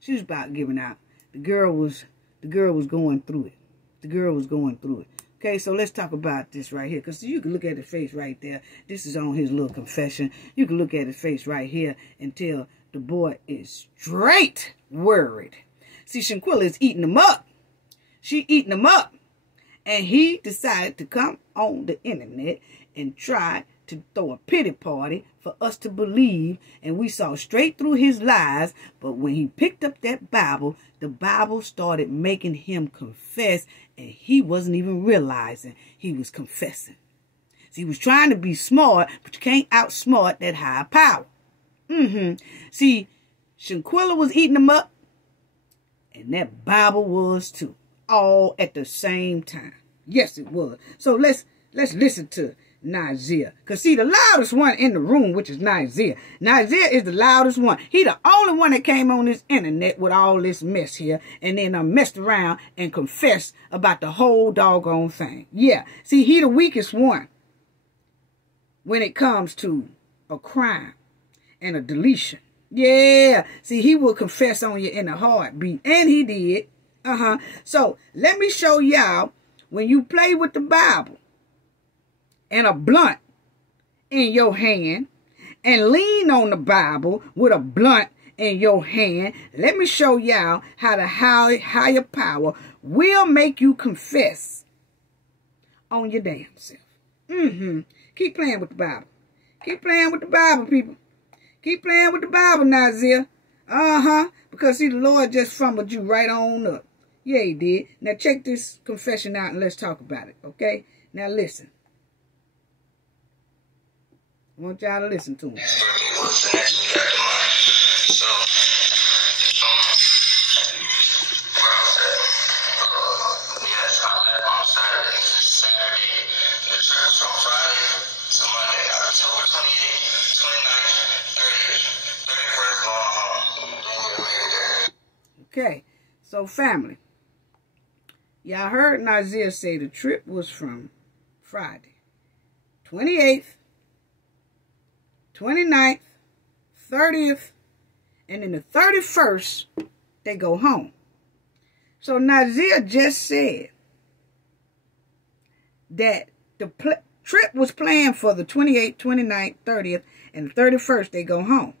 She was about giving out. The girl was going through it. The girl was going through it. Okay, so let's talk about this right here. Because you can look at his face right there. This is on his little confession. You can look at his face right here and tell the boy is straight worried. See, Shanquella is eating him up. She eating him up. And he decided to come on the internet and try to throw a pity party for us to believe. And we saw straight through his lies. But when he picked up that Bible, the Bible started making him confess. And he wasn't even realizing he was confessing. See, he was trying to be smart, but you can't outsmart that higher power. See, Shanquella was eating him up. And that Bible was too. All at the same time. Yes, it was. So let's listen to Nazeer. Because see, the loudest one in the room, which is Nazeer. Nazeer is the loudest one. He the only one that came on this internet with all this mess here. And then messed around and confessed about the whole doggone thing. Yeah. See, he the weakest one when it comes to a crime and a deletion. Yeah. See, he will confess on you in a heartbeat. And he did. So, let me show y'all, when you play with the Bible and a blunt in your hand and lean on the Bible with a blunt in your hand, let me show y'all how the higher power will make you confess on your damn self. Keep playing with the Bible. Keep playing with the Bible, people. Keep playing with the Bible, Nazeer. Because see, the Lord just fumbled you right on up. Yeah, he did. Now check this confession out and let's talk about it, okay? Now listen. I want y'all to listen to him. Okay, so family, y'all heard Nazeer say the trip was from Friday, 28th, 29th, 30th, and then the 31st, they go home. So Nazeer just said that the trip was planned for the 28th, 29th, 30th, and the 31st, they go home.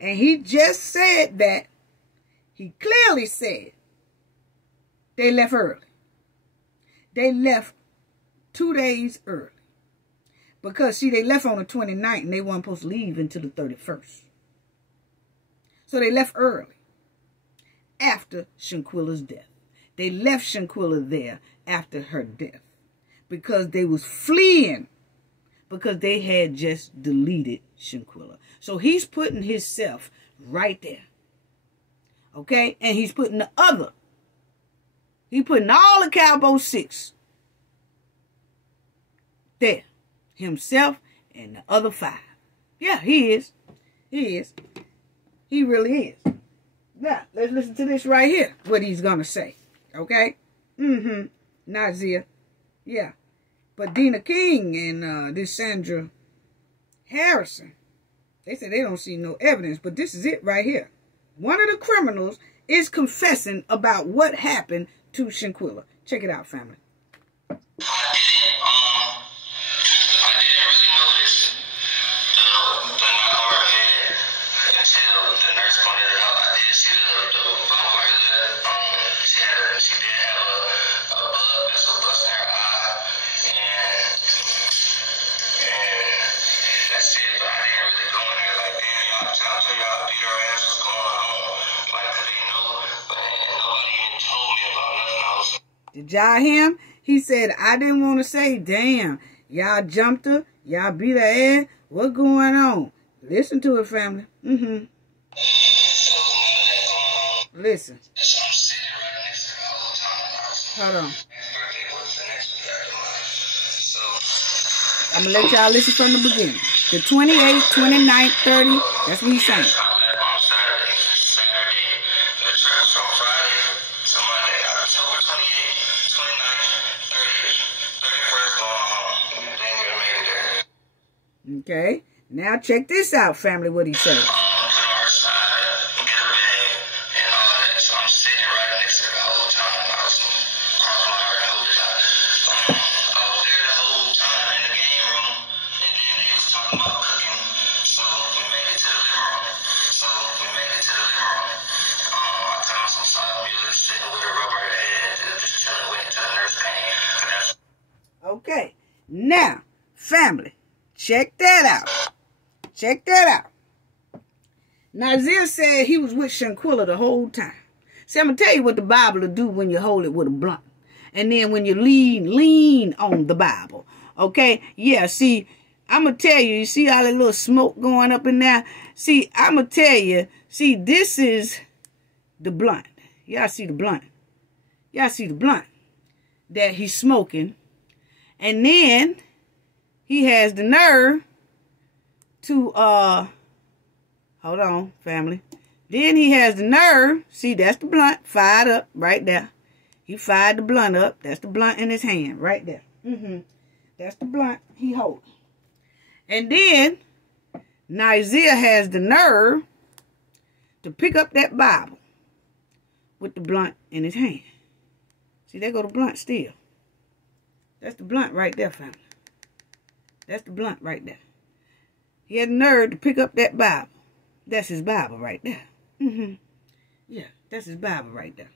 And he just said that, he clearly said they left early. They left 2 days early. Because, see, they left on the 29th and they weren't supposed to leave until the 31st. So they left early after Shanquella's death. They left Shanquella there after her death because they was fleeing because they had just deleted Shanquella. So he's putting himself right there. Okay? And he's putting the other. He's putting all the Cabo 6 there. Himself and the other 5. Yeah, he is. He is. He really is. Now, let's listen to this right here. What he's going to say. Okay? Nazeer. Yeah. But Dina King and this Sandra Harrison, they said they don't see no evidence. But this is it right here. One of the criminals is confessing about what happened to Shanquella. Check it out, family. Did y'all hear him? He said, I didn't want to say, damn, y'all jumped her, y'all beat her ass. What going on? Listen to it, family. Listen. Hold on. I'm going to let y'all listen from the beginning. The 28th, 29th, 30, that's what he's saying. Okay, now check this out, family, what he said. Okay, now, family, check that out. Check that out. Nazeer said he was with Shanquella the whole time. See, I'm going to tell you what the Bible will do when you hold it with a blunt. And then when you lean on the Bible. Okay? Yeah, see, I'm going to tell you, you see all that little smoke going up in there? See, I'm going to tell you, see, this is the blunt. Y'all see the blunt. Y'all see the blunt that he's smoking. And then he has the nerve to, hold on, family. Then he has the nerve, see, that's the blunt, fired up right there. He fired the blunt up. That's the blunt in his hand right there. That's the blunt he holds. And then Nazeer has the nerve to pick up that Bible with the blunt in his hand. See, there go the blunt still. That's the blunt right there, family. That's the blunt right there. He had the nerve to pick up that Bible. That's his Bible right there. Yeah, that's his Bible right there.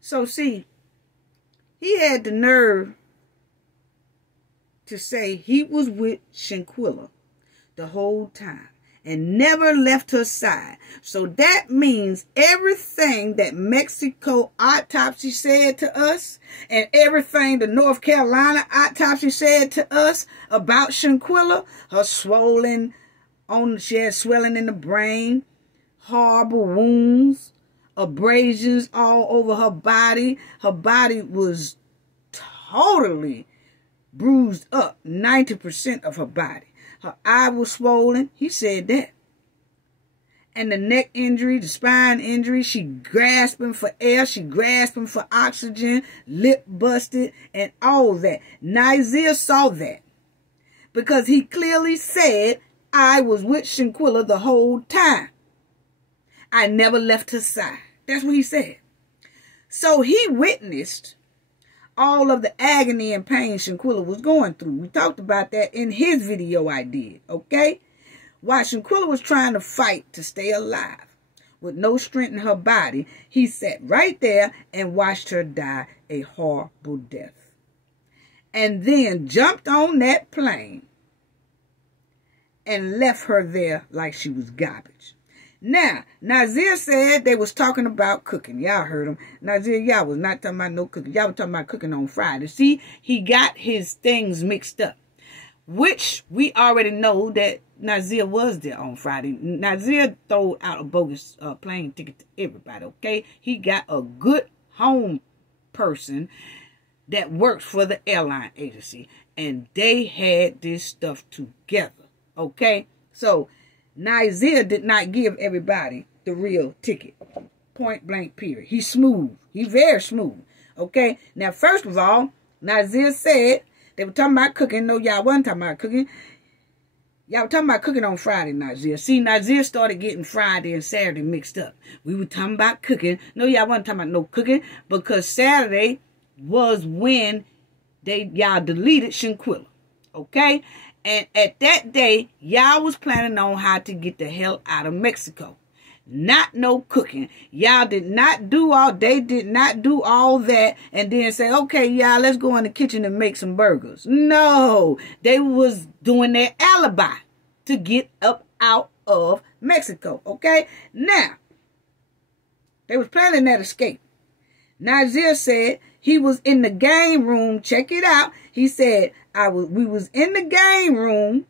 So, see, he had the nerve to say he was with Shanquella the whole time and never left her side. So that means everything that Mexico autopsy said to us and everything the North Carolina autopsy said to us about Shanquella, her swollen, she had swelling in the brain, horrible wounds, abrasions all over her body. Her body was totally bruised up, 90% of her body. Her eye was swollen. He said that. And the neck injury, the spine injury, she grasping for air, she grasping for oxygen, lip busted, and all that. Nazeer saw that because he clearly said, I was with Shanquella the whole time. I never left her side. That's what he said. So he witnessed all of the agony and pain Shanquella was going through. We talked about that in his video I did, okay? While Shanquella was trying to fight to stay alive with no strength in her body, he sat right there and watched her die a horrible death. And then jumped on that plane and left her there like she was garbage. Now, Nazeer said they was talking about cooking. Y'all heard him. Nazeer, y'all was not talking about no cooking. Y'all was talking about cooking on Friday. See, he got his things mixed up, which we already know that Nazeer was there on Friday. Nazeer threw out a bogus plane ticket to everybody, okay? He got a good home person that works for the airline agency, and they had this stuff together, okay? So, Nazeer did not give everybody the real ticket. Point blank period. He's smooth. He's very smooth. Okay? Now, first of all, Nazeer said they were talking about cooking. No, y'all wasn't talking about cooking. Y'all were talking about cooking on Friday, Nazeer. See, Nazeer started getting Friday and Saturday mixed up. We were talking about cooking. No, y'all wasn't talking about no cooking because Saturday was when y'all deleted Shanquella. Okay? And at that day, y'all was planning on how to get the hell out of Mexico. Not no cooking. Y'all did not do they did not do all that and then say, okay, y'all, let's go in the kitchen and make some burgers. No, they was doing their alibi to get up out of Mexico. Okay? Now, they was planning that escape. Nazeer said he was in the game room. Check it out. He said, we was in the game room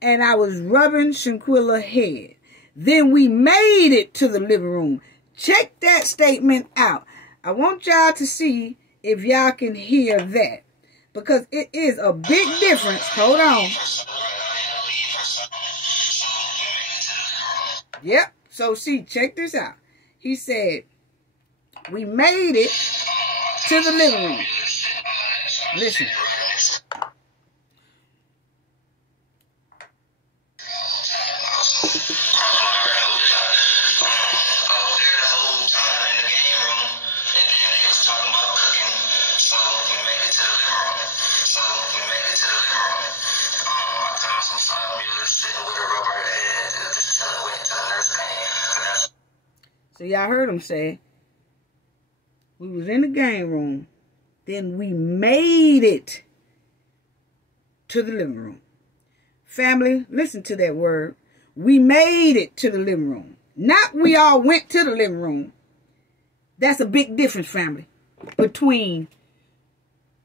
and I was rubbing Shanquella's head. Then we made it to the living room. Check that statement out. I want y'all to see if y'all can hear that. Because it is a big difference. Hold on. Yep. So see, check this out. He said, we made it to the living room. Listen. So y'all heard him say, we was in the game room, then we made it to the living room. Family, listen to that word. We made it to the living room. Not we all went to the living room. That's a big difference, family, between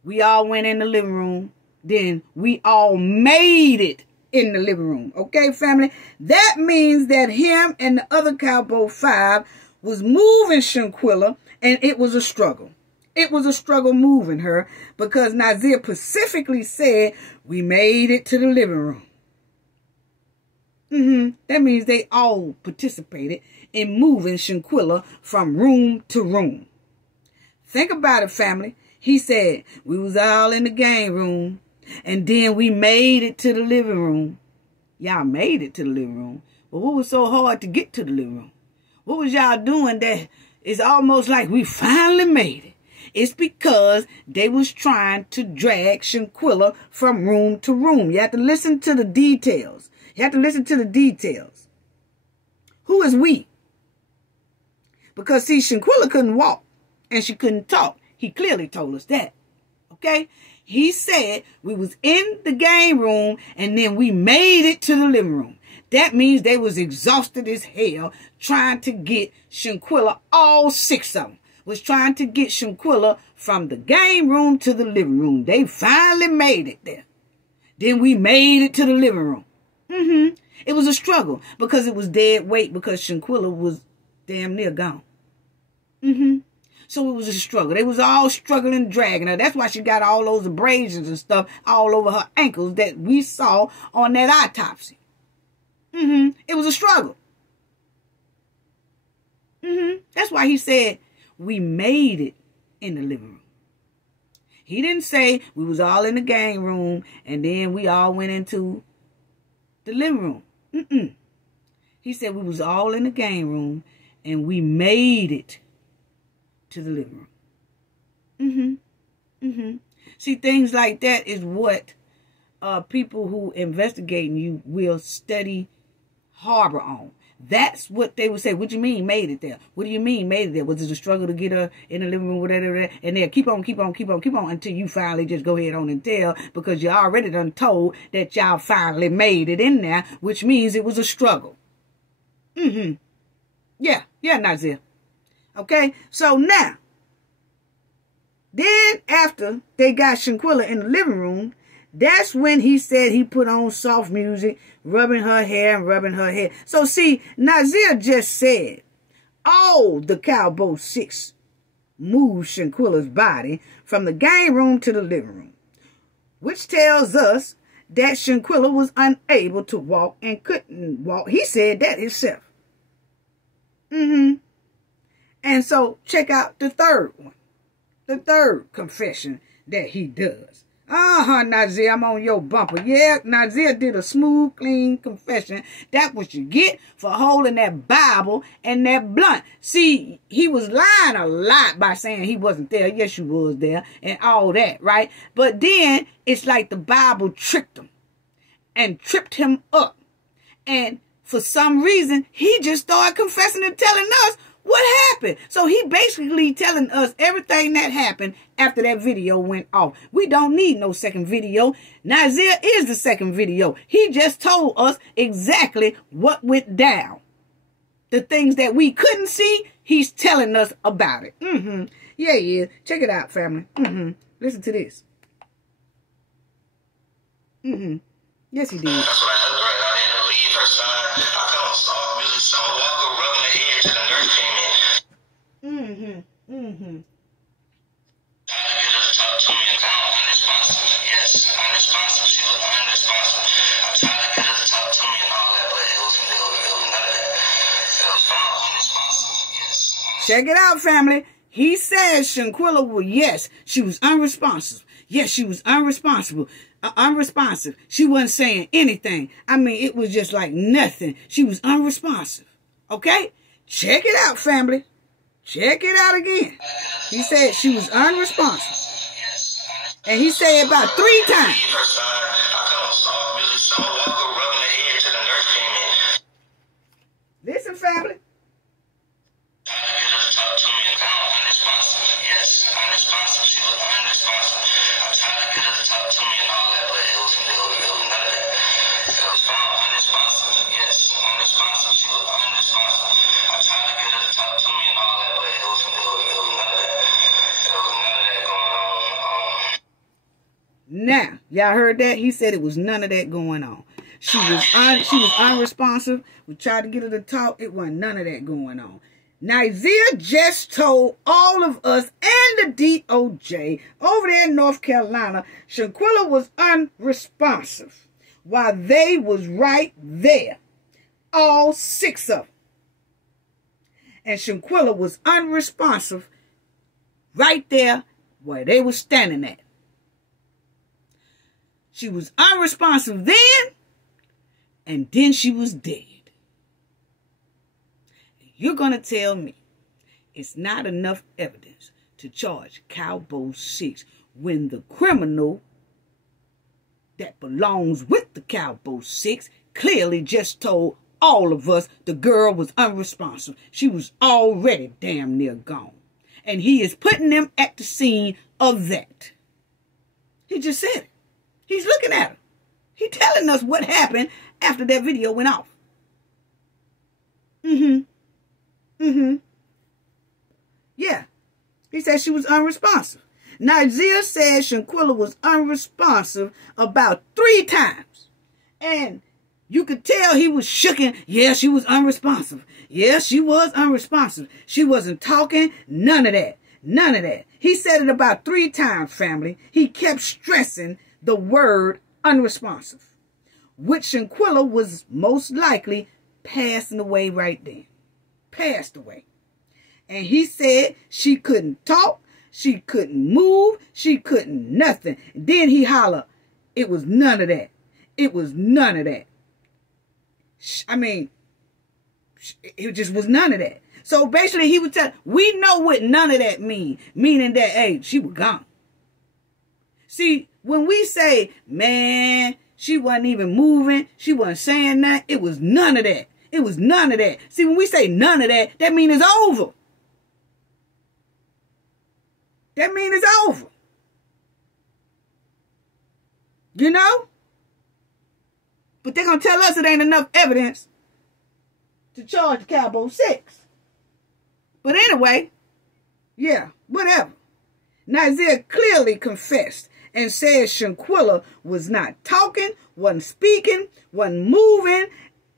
we all went in the living room, then we all made it in the living room. Okay, family? That means that him and the other Cabo 5 was moving Shanquella, and it was a struggle. It was a struggle moving her because Nazeer specifically said, we made it to the living room. That means they all participated in moving Shanquella from room to room. Think about it, family. He said, we was all in the game room, and then we made it to the living room. Y'all made it to the living room. But what was so hard to get to the living room? What was y'all doing that it's almost like we finally made it? It's because they was trying to drag Shanquella from room to room. You have to listen to the details. You have to listen to the details. Who is we? Because, see, Shanquella couldn't walk and she couldn't talk. He clearly told us that. Okay? He said we was in the game room and then we made it to the living room. That means they was exhausted as hell trying to get Shanquella, all 6 of them, was trying to get Shanquella from the game room to the living room. They finally made it there. Then we made it to the living room. It was a struggle because it was dead weight because Shanquella was damn near gone. So it was a struggle. They was all struggling, dragging her. That's why she got all those abrasions and stuff all over her ankles that we saw on that autopsy. It was a struggle. That's why he said we made it in the living room. He didn't say we was all in the game room and then we all went into the living room. He said we was all in the game room and we made it to the living room. See, things like that is what people who investigating you will study harbor on. That's what they would say. What do you mean made it there? What do you mean made it there? Was it a struggle to get her in the living room, whatever? And they'll keep on until you finally just go ahead on and tell, because you already done told that y'all finally made it in there, which means it was a struggle. Yeah, Nazeer. Okay, so now, then after they got Shanquella in the living room, that's when he said he put on soft music, rubbing her hair and rubbing her head. So see, Nazeer just said all the Cabo 6 moved Shanquella's body from the game room to the living room, which tells us that Shanquella was unable to walk and couldn't walk. He said that himself. And so check out the third one, the third confession that he does. Nazeer, I'm on your bumper. Yeah, Nazeer did a smooth, clean confession. That's what you get for holding that Bible and that blunt. See, he was lying a lot by saying he wasn't there. Yes, you was there and all that, right? But then it's like the Bible tricked him and tripped him up. And for some reason, he just started confessing and telling us what happened. So he basically telling us everything that happened after that video went off. We don't need no second video. Nazeer is the second video. He just told us exactly what went down. The things that we couldn't see, he's telling us about it. Yeah, he is. Check it out, family. Listen to this. Yes, he did. That's what I heard. I didn't leave her side. I come on soft music, Summer Walker rubbing her head till the nurse came in. I get her to talk to me and call her unresponsive. Yes, unresponsive. She was unresponsive. I tried to get her to talk to me and all that, but it was none of that. It was unresponsive. Yes. Check it out, family. He says Shanquella was, yes, she was unresponsive. Yes, she was unresponsive. She wasn't saying anything. I mean, it was just like nothing. She was unresponsive. Okay? Check it out, family. Check it out again. He said she was unresponsive. And he said it about 3 times. Listen, family. Now, y'all heard that? He said it was none of that going on. She was unresponsive. We tried to get her to talk. It wasn't none of that going on. Nazeer just told all of us and the DOJ over there in North Carolina, Shanquella was unresponsive while they was right there, all 6 of them. And Shanquella was unresponsive right there where they were standing at. She was unresponsive then, and then she was dead. You're going to tell me it's not enough evidence to charge Cabo 6 when the criminal that belongs with the Cabo 6 clearly just told all of us the girl was unresponsive. She was already damn near gone. And he is putting them at the scene of that. He just said it. He's looking at her. He's telling us what happened after that video went off. Yeah. He said she was unresponsive. Nazeer said Shanquella was unresponsive about 3 times. And you could tell he was shooken. Yeah, she was unresponsive. Yeah, she was unresponsive. She wasn't talking. None of that. None of that. He said it about 3 times, family. He kept stressing the word unresponsive, which Shanquella was most likely passing away right then. Passed away. And he said she couldn't talk, she couldn't move, she couldn't nothing. Then he hollered, it was none of that. It was none of that. I mean, it just was none of that. So basically he would tell, we know what none of that mean. Meaning that, hey, she was gone. See, when we say, man, she wasn't even moving, she wasn't saying nothing, it was none of that. It was none of that. See, when we say none of that, that means it's over. That means it's over. You know? But they're going to tell us it ain't enough evidence to charge Cabo 6. But anyway, yeah, whatever. Nazeer clearly confessed and said Shanquella was not talking, wasn't speaking, wasn't moving,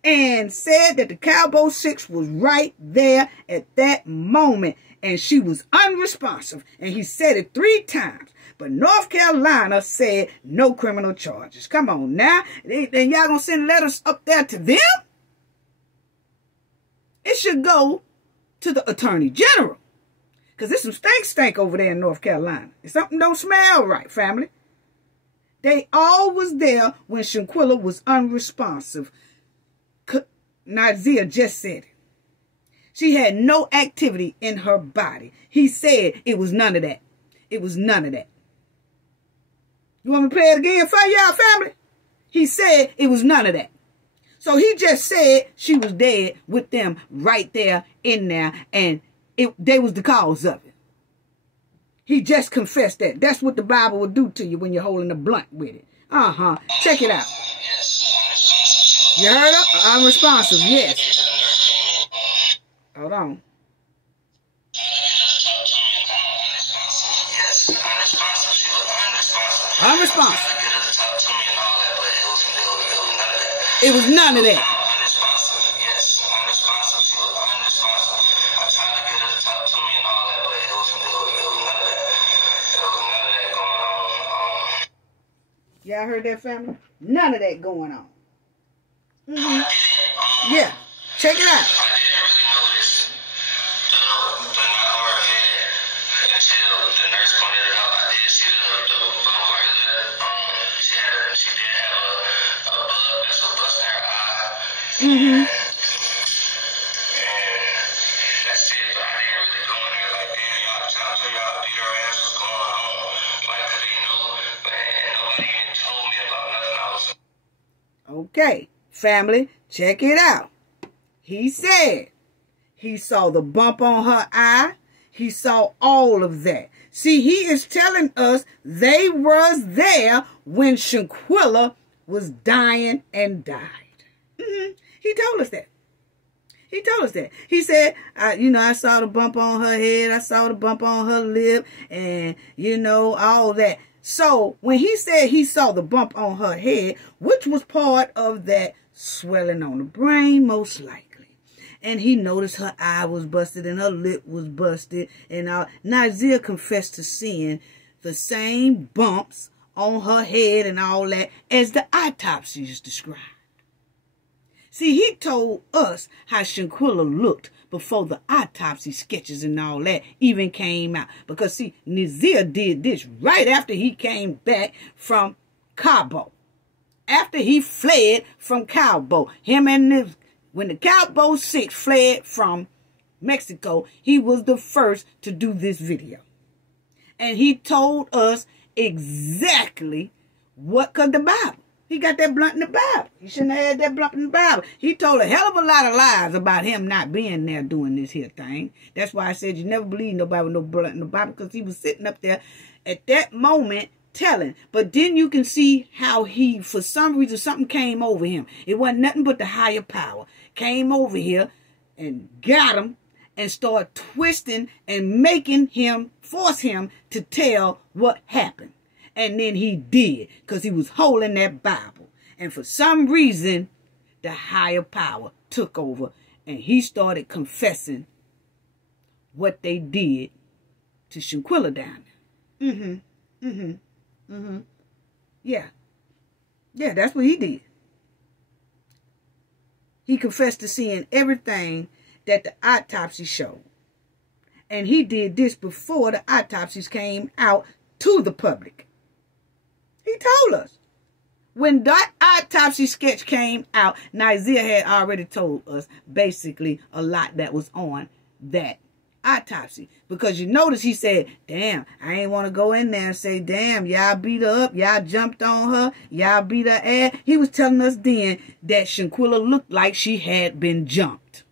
and said that the Cabo 6 was right there at that moment, and she was unresponsive. And he said it 3 times. But North Carolina said no criminal charges. Come on now. Then y'all gonna send letters up there to them? It should go to the Attorney General. Because there's some stank over there in North Carolina. Something don't smell right, family. They all was there when Shanquella was unresponsive. Nazeer just said it. She had no activity in her body. He said it was none of that. It was none of that. You want me to play it again for y'all, family? He said it was none of that. So he just said she was dead with them right there in there, and they was the cause of it. He just confessed that. That's what the Bible will do to you when you're holding a blunt with it. Check it out. You heard her? Unresponsive, yes. Hold on. Unresponsive. It was none of that. Y'all heard that, family? None of that going on. Yeah, check it out. I didn't really notice the knot on her head until the nurse pointed it out. I did see the bump on her lip. She did have a blood vessel busting her eye. And that's it. But I didn't really go in there like, damn, y'all trying to tell y'all beat her ass was going on. Like, cause they know, and nobody even told me about nothing else. Okay, family, check it out. He said he saw the bump on her eye. He saw all of that. See, he is telling us they was there when Shanquella was dying and died. He told us that. He told us that. He said, I saw the bump on her head. I saw the bump on her lip and, all that. So when he said he saw the bump on her head, which was part of that swelling on the brain, most likely. And he noticed her eye was busted and her lip was busted. And Nazeer confessed to seeing the same bumps on her head and all that as the autopsies described. See, he told us how Shanquella looked before the autopsy sketches and all that even came out. Because, see, Nazeer did this right after he came back from Cabo. After he fled from Cabo. When the Cabo 6 fled from Mexico, he was the first to do this video. And he told us exactly what, because the Bible. He got that blunt in the Bible. He shouldn't have had that blunt in the Bible. He told a hell of a lot of lies about him not being there doing this here thing. That's why I said you never believe nobody with no blunt in the Bible, because he was sitting up there at that moment telling. But then you can see how he, for some reason, something came over him. It wasn't nothing but the higher power. Came over here and got him and started twisting and force him to tell what happened. And then he did, because he was holding that Bible. And for some reason, the higher power took over, and he started confessing what they did to Shanquella down there. Yeah. Yeah, that's what he did. He confessed to seeing everything that the autopsy showed. And he did this before the autopsies came out to the public. He told us. When that autopsy sketch came out, Nazeer had already told us basically a lot that was on that autopsy. Because you notice he said, damn, I ain't want to go in there and say, damn, y'all beat her up, y'all jumped on her, y'all beat her ass. He was telling us then that Shanquella looked like she had been jumped.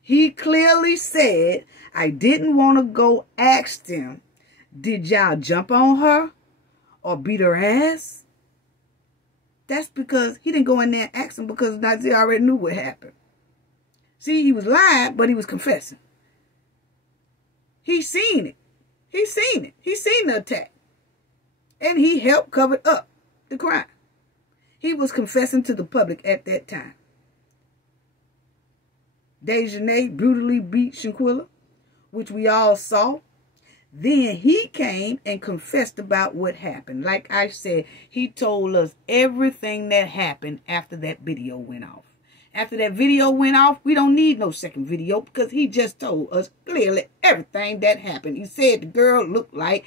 He clearly said, I didn't want to go ask them, did y'all jump on her or beat her ass? That's because he didn't go in there and ask them, because Nazeer already knew what happened. See, he was lying, but he was confessing. He seen it. He seen it. He seen the attack. And he helped cover up the crime. He was confessing to the public at that time. Dejanay brutally beat Shanquella, which we all saw. Then he came and confessed about what happened. Like I said, he told us everything that happened after that video went off. After that video went off, we don't need no second video, because he just told us clearly everything that happened. He said the girl looked like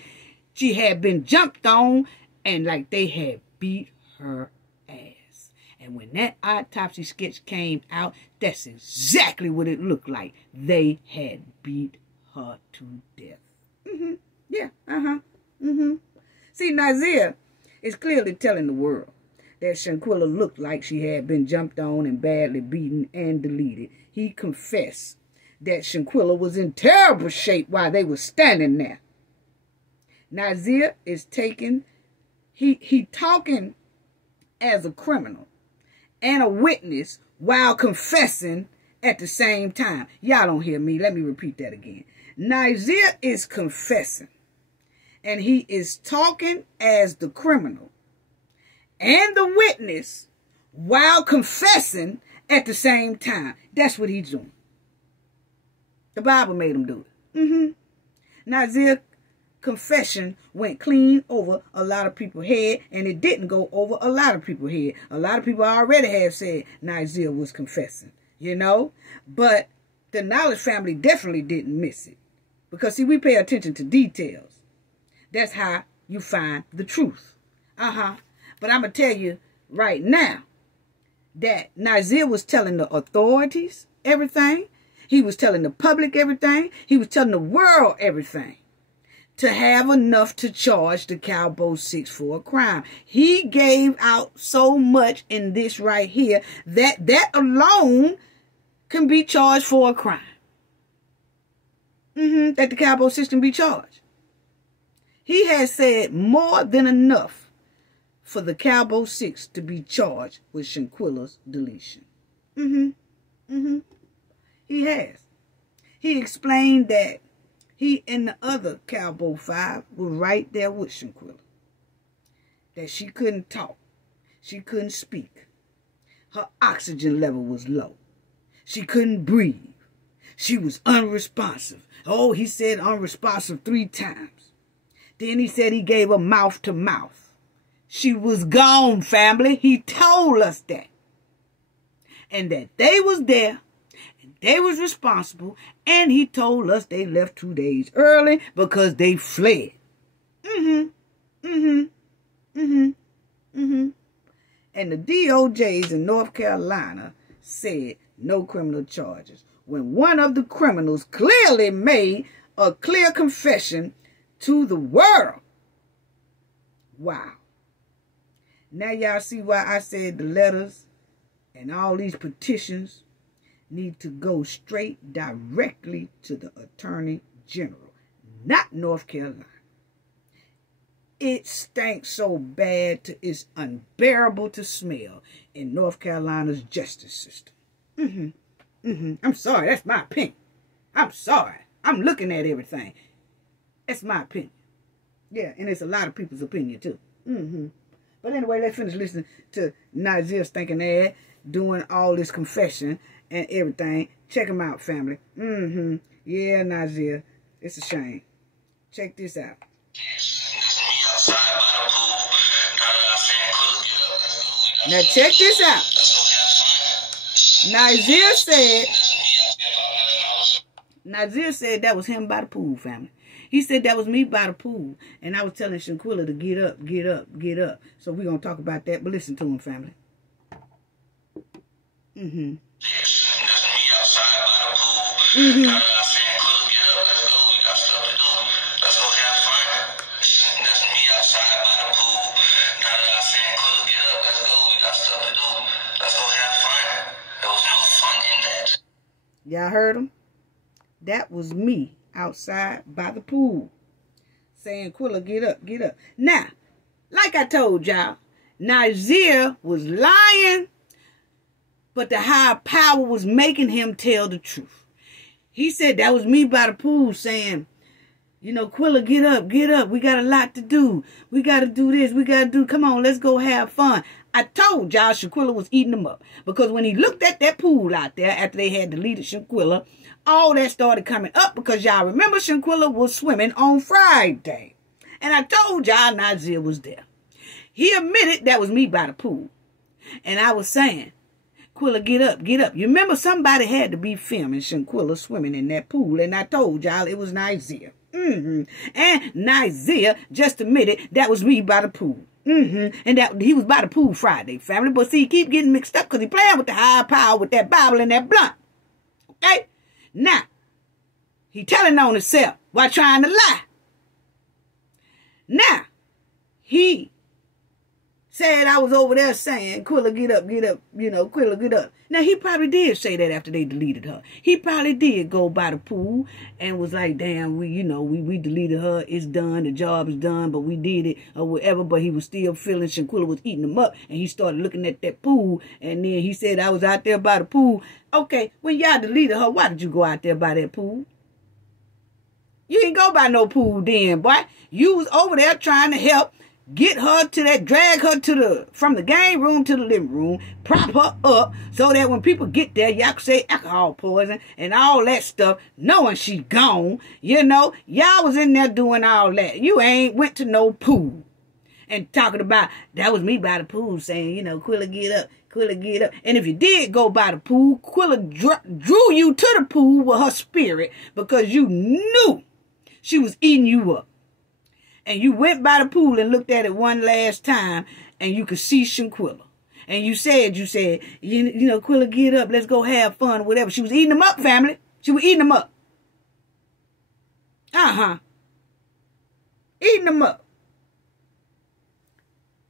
she had been jumped on and like they had beat her ass. And when that autopsy sketch came out, that's exactly what it looked like. They had beat her to death. Yeah, See, Nazeer is clearly telling the world that Shanquella looked like she had been jumped on and badly beaten and deleted. He confessed that Shanquella was in terrible shape while they were standing there. Nazeer is he talking as a criminal and a witness while confessing at the same time. Y'all don't hear me. Let me repeat that again. Nazeer is confessing, and he is talking as the criminal and the witness while confessing at the same time. That's what he's doing. The Bible made him do it. Nazeer's confession went clean over a lot of people's head, and it didn't go over a lot of people's head. A lot of people already have said Nazeer was confessing, you know. But the Knowledge family definitely didn't miss it. Because, see, we pay attention to details. That's how you find the truth. But I'm going to tell you right now that Nazeer was telling the authorities everything. He was telling the public everything. He was telling the world everything to have enough to charge the Cabo 6 for a crime. He gave out so much in this right here that alone can be charged for a crime. That the Cabo 6 can be charged. He has said more than enough for the Cabo 6 to be charged with Shanquella's deletion. He has. He explained that he and the other Cabo 5 were right there with Shanquella. That she couldn't talk. She couldn't speak. Her oxygen level was low. She couldn't breathe. She was unresponsive. Oh, he said unresponsive 3 times. Then he said he gave her mouth to mouth. She was gone, family. He told us that. And that they was there. And they was responsible. And he told us they left 2 days early because they fled. And the DOJs in North Carolina said no criminal charges, when one of the criminals clearly made a clear confession to the world. Wow. Now y'all see why I said the letters and all these petitions need to go straight directly to the Attorney General, not North Carolina. It stinks so bad it's unbearable to smell in North Carolina's justice system. I'm sorry, that's my opinion. I'm sorry. I'm looking at everything. That's my opinion. Yeah, and it's a lot of people's opinion too. But anyway, let's finish listening to Nazeer stinking ass doing all this confession and everything. Check him out, family. Yeah, Nazeer. It's a shame. Check this out. Now check this out. Nazeer said that was him by the pool, family. He said that was me by the pool. And I was telling Shanquella to get up, get up, get up. So we're going to talk about that. But listen to him, family. That's me outside by the pool. Y'all heard him? That was me outside by the pool saying, Quilla, get up, get up. Now, like I told y'all, Nazeer was lying, but the higher power was making him tell the truth. He said that was me by the pool saying, you know, Quilla, get up, get up. We got a lot to do. We got to do this. We got to do, come on, let's go have fun. I told y'all Shanquella was eating them up. Because when he looked at that pool out there after they had deleted Shanquella, all that started coming up because y'all remember Shanquella was swimming on Friday. And I told y'all Nazeer was there. He admitted that was me by the pool. And I was saying, Quilla, get up, get up. You remember somebody had to be filming Shanquella swimming in that pool. And I told y'all it was Nazeer. And Nazeer just admitted that was me by the pool. And that he was by the pool Friday, family. But see, he keep getting mixed up because he playing with the higher power with that Bible and that blunt. Okay? Now, he telling on himself while trying to lie. Now, he said I was over there saying, Quilla, get up, you know, Quilla, get up. Now, he probably did say that after they deleted her. He probably did go by the pool and was like, damn, we deleted her. It's done. The job is done, but we did it or whatever. But he was still feeling Shanquella was eating him up. And he started looking at that pool. And then he said, I was out there by the pool. Okay, when y'all deleted her, why did you go out there by that pool? You didn't go by no pool then, boy. You was over there trying to help get her to that, drag her to from the game room to the living room, prop her up so that when people get there, y'all can say alcohol poison and all that stuff, knowing she gone. You know, y'all was in there doing all that. You ain't went to no pool and talking about, that was me by the pool saying, you know, Quilla, get up, Quilla, get up. And if you did go by the pool, Quilla drew you to the pool with her spirit because you knew she was eating you up. And you went by the pool and looked at it one last time, and you could see Shanquella. And you said, you know, Quilla, get up, let's go have fun, or whatever. She was eating them up, family. She was eating them up. Eating them up.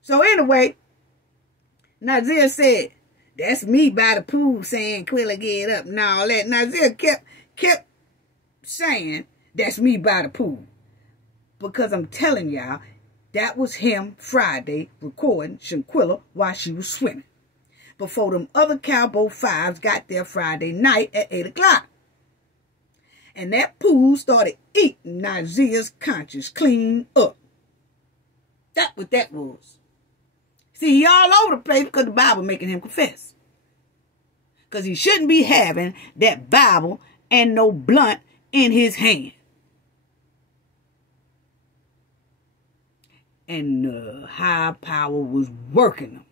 So anyway, Nazeer said, that's me by the pool saying, Quilla, get up, and all that. Nazeer kept saying, that's me by the pool. Because I'm telling y'all, that was him Friday recording Shanquella while she was swimming. Before them other Cabo 5s got there Friday night at 8 o'clock. And that pool started eating Nazeer's conscience clean up. That's what that was. See, he all over the place because the Bible making him confess. Because he shouldn't be having that Bible and no blunt in his hand. And the high power was working him.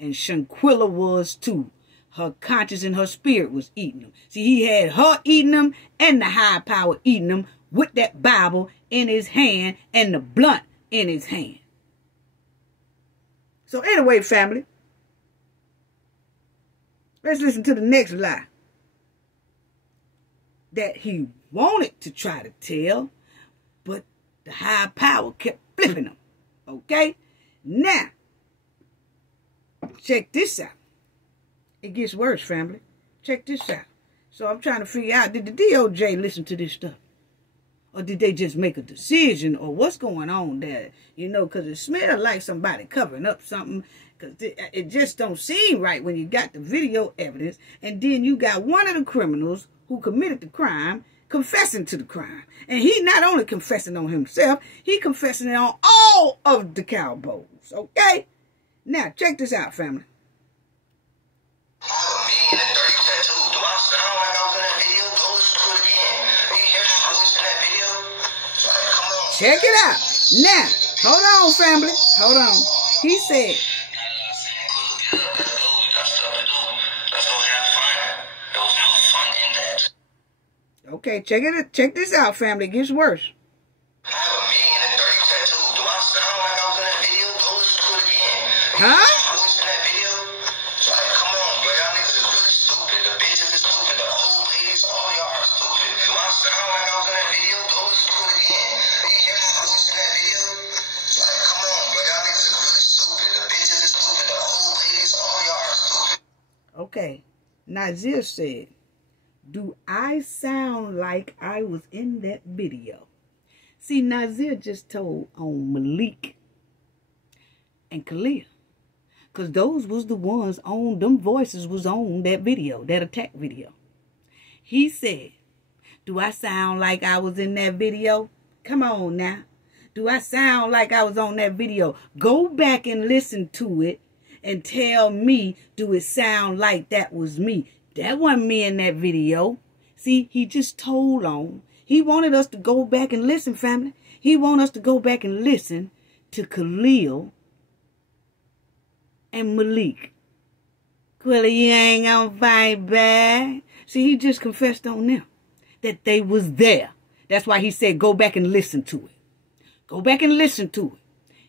And Shanquella was too. Her conscience and her spirit was eating them. See, he had her eating them and the high power eating them with that Bible in his hand and the blunt in his hand. So anyway, family, let's listen to the next lie that he wanted to try to tell, but the high power kept flipping him. Okay? Now, check this out. It gets worse, family. Check this out. So I'm trying to figure out, did the DOJ listen to this stuff? Or did they just make a decision? Or what's going on there? You know, because it smells like somebody covering up something. Because it just don't seem right when you got the video evidence. And then you got one of the criminals who committed the crime confessing to the crime. And he not only confessing on himself, he confessing on all of the Cabos. Okay? Now, check this out, family. Check it out. Now, hold on, family. Hold on. He said, okay, check this out, family. It gets worse. Huh? Okay, Nazeer said, do I sound like I was in that video? See, Nazeer just told on Malik and Khalil. Because those was the ones on, them voices was on that video, that attack video. He said, do I sound like I was in that video? Come on now. Do I sound like I was on that video? Go back and listen to it and tell me, do it sound like that was me? That wasn't me in that video. See, he just told on. He wanted us to go back and listen, family. He wanted us to go back and listen to Khalil and Malik. Quilla, you ain't gonna fight back. See, he just confessed on them that they was there. That's why he said go back and listen to it. Go back and listen to it.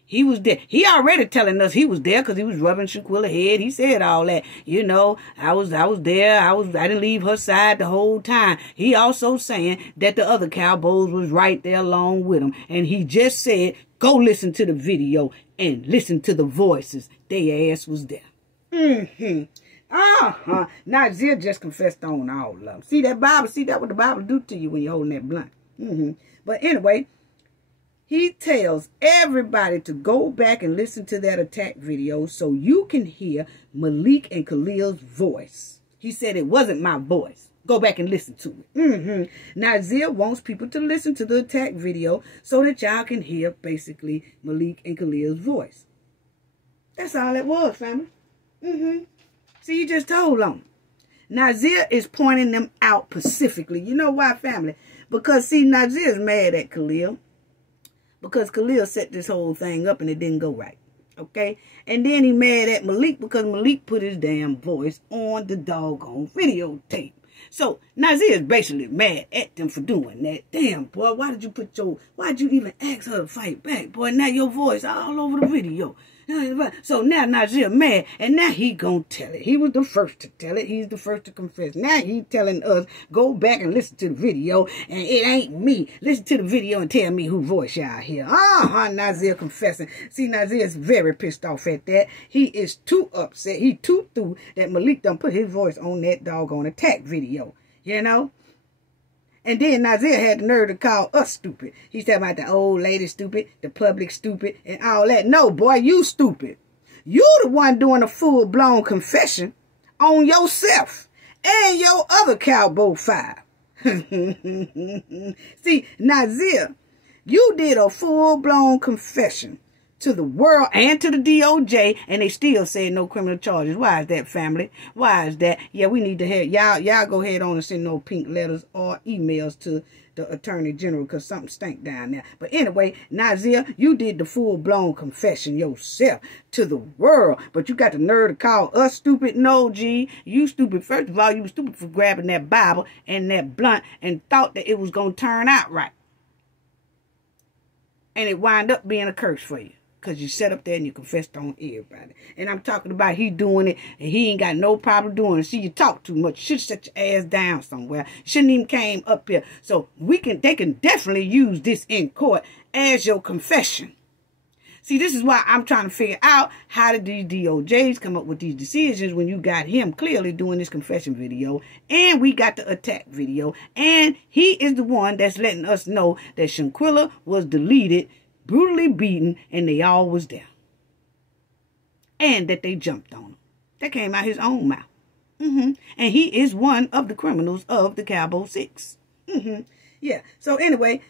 He was there. He already telling us he was there because he was rubbing Shanquella's head. He said all that. You know, I was there. I didn't leave her side the whole time. He also saying that the other Cabos was right there along with him. And he just said, go listen to the video and listen to the voices. Their ass was there. Nazeer just confessed on all of them. See that Bible? See that what the Bible do to you when you're holding that blunt. But anyway, he tells everybody to go back and listen to that attack video so you can hear Malik and Khalil's voice. He said it wasn't my voice. Go back and listen to it. Nazeer wants people to listen to the attack video so that y'all can hear basically Malik and Khalil's voice. That's all it was, family. See, you just told on. Nazeer is pointing them out specifically. You know why, family? Because, see, Nazeer is mad at Khalil. Because Khalil set this whole thing up and it didn't go right. Okay? And then he mad at Malik because Malik put his damn voice on the doggone videotape. So Nazeer is basically mad at them for doing that. Damn, boy, why'd you even ask her to fight back? Boy, now your voice all over the video. So now Nazeer mad, and now he gonna tell it. He was the first to tell it. He's the first to confess. Now he telling us, go back and listen to the video, and it ain't me. Listen to the video and tell me who voice y'all hear. Nazeer confessing. See, Nazeer is very pissed off at that. He is too upset. He too through that Malik done put his voice on that doggone attack video. You know? And then Nazeer had the nerve to call us stupid. He said about the old lady stupid, the public stupid, and all that. No, boy, you stupid. You the one doing a full-blown confession on yourself and your other Cabo 5. See, Nazeer, you did a full-blown confession to the world and to the DOJ, and they still said no criminal charges. Why is that, family? Why is that? Yeah, we need to have y'all go ahead on and send no pink letters or emails to the Attorney General, because something stank down there. But anyway, Nazeer, you did the full-blown confession yourself to the world, but you got the nerve to call us stupid. No, G, you stupid. First of all, you were stupid for grabbing that Bible and that blunt and thought that it was going to turn out right. And it wound up being a curse for you, because you sat up there and you confessed on everybody. And I'm talking about he doing it, and he ain't got no problem doing it. See, you talk too much. You should set your ass down somewhere. You shouldn't even came up here. So they can definitely use this in court as your confession. See, this is why I'm trying to figure out how did these DOJs come up with these decisions when you got him clearly doing this confession video, and we got the attack video, and he is the one that's letting us know that Shanquella was deleted, brutally beaten, and they all was there. And that they jumped on him. That came out his own mouth. And he is one of the criminals of the Cabo 6. Yeah. So anyway,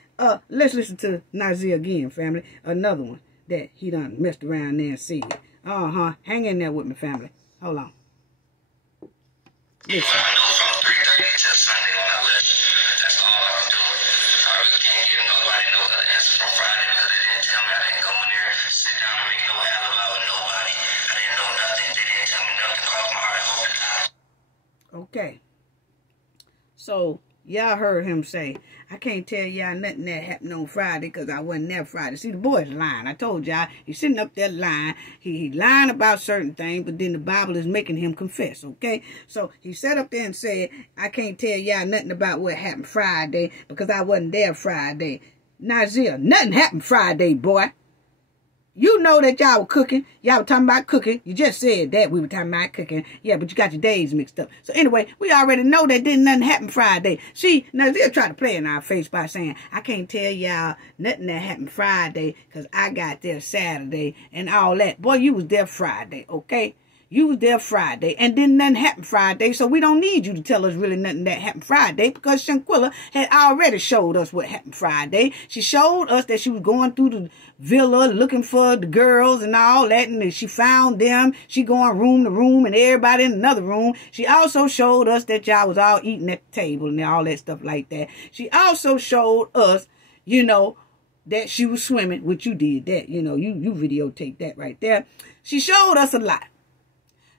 let's listen to Nazeer again, family. Another one that he done messed around there and said. Hang in there with me, family. Hold on. Listen. I know from 3:30 to Sunday when I left, that's all I can do. I really can't give nobody no other answer from Friday because they didn't tell me. I didn't go in there, sit down and make no alibi with nobody. I didn't know nothing. They didn't tell me nothing. Crossed my heart over the top. Okay. So, y'all heard him say, I can't tell y'all nothing that happened on Friday because I wasn't there Friday. See, the boy's lying. I told y'all, he's sitting up there lying. He lying about certain things, but then the Bible is making him confess, okay? So he sat up there and said, I can't tell y'all nothing about what happened Friday because I wasn't there Friday. Nazeer, nothing happened Friday, boy. You know that y'all were cooking. Y'all were talking about cooking. You just said that we were talking about cooking. Yeah, but you got your days mixed up. So anyway, we already know that didn't nothing happen Friday. See, Nazeer tried to play in our face by saying, I can't tell y'all nothing that happened Friday because I got there Saturday and all that. Boy, you was there Friday, okay? You was there Friday, and then nothing happened Friday, so we don't need you to tell us really nothing that happened Friday, because Shanquella had already showed us what happened Friday. She showed us that she was going through the villa looking for the girls and all that, and she found them. She going room to room, and everybody in another room. She also showed us that y'all was all eating at the table and all that stuff like that. She also showed us, you know, that she was swimming, which you did that, you know, you videotaped that right there. She showed us a lot.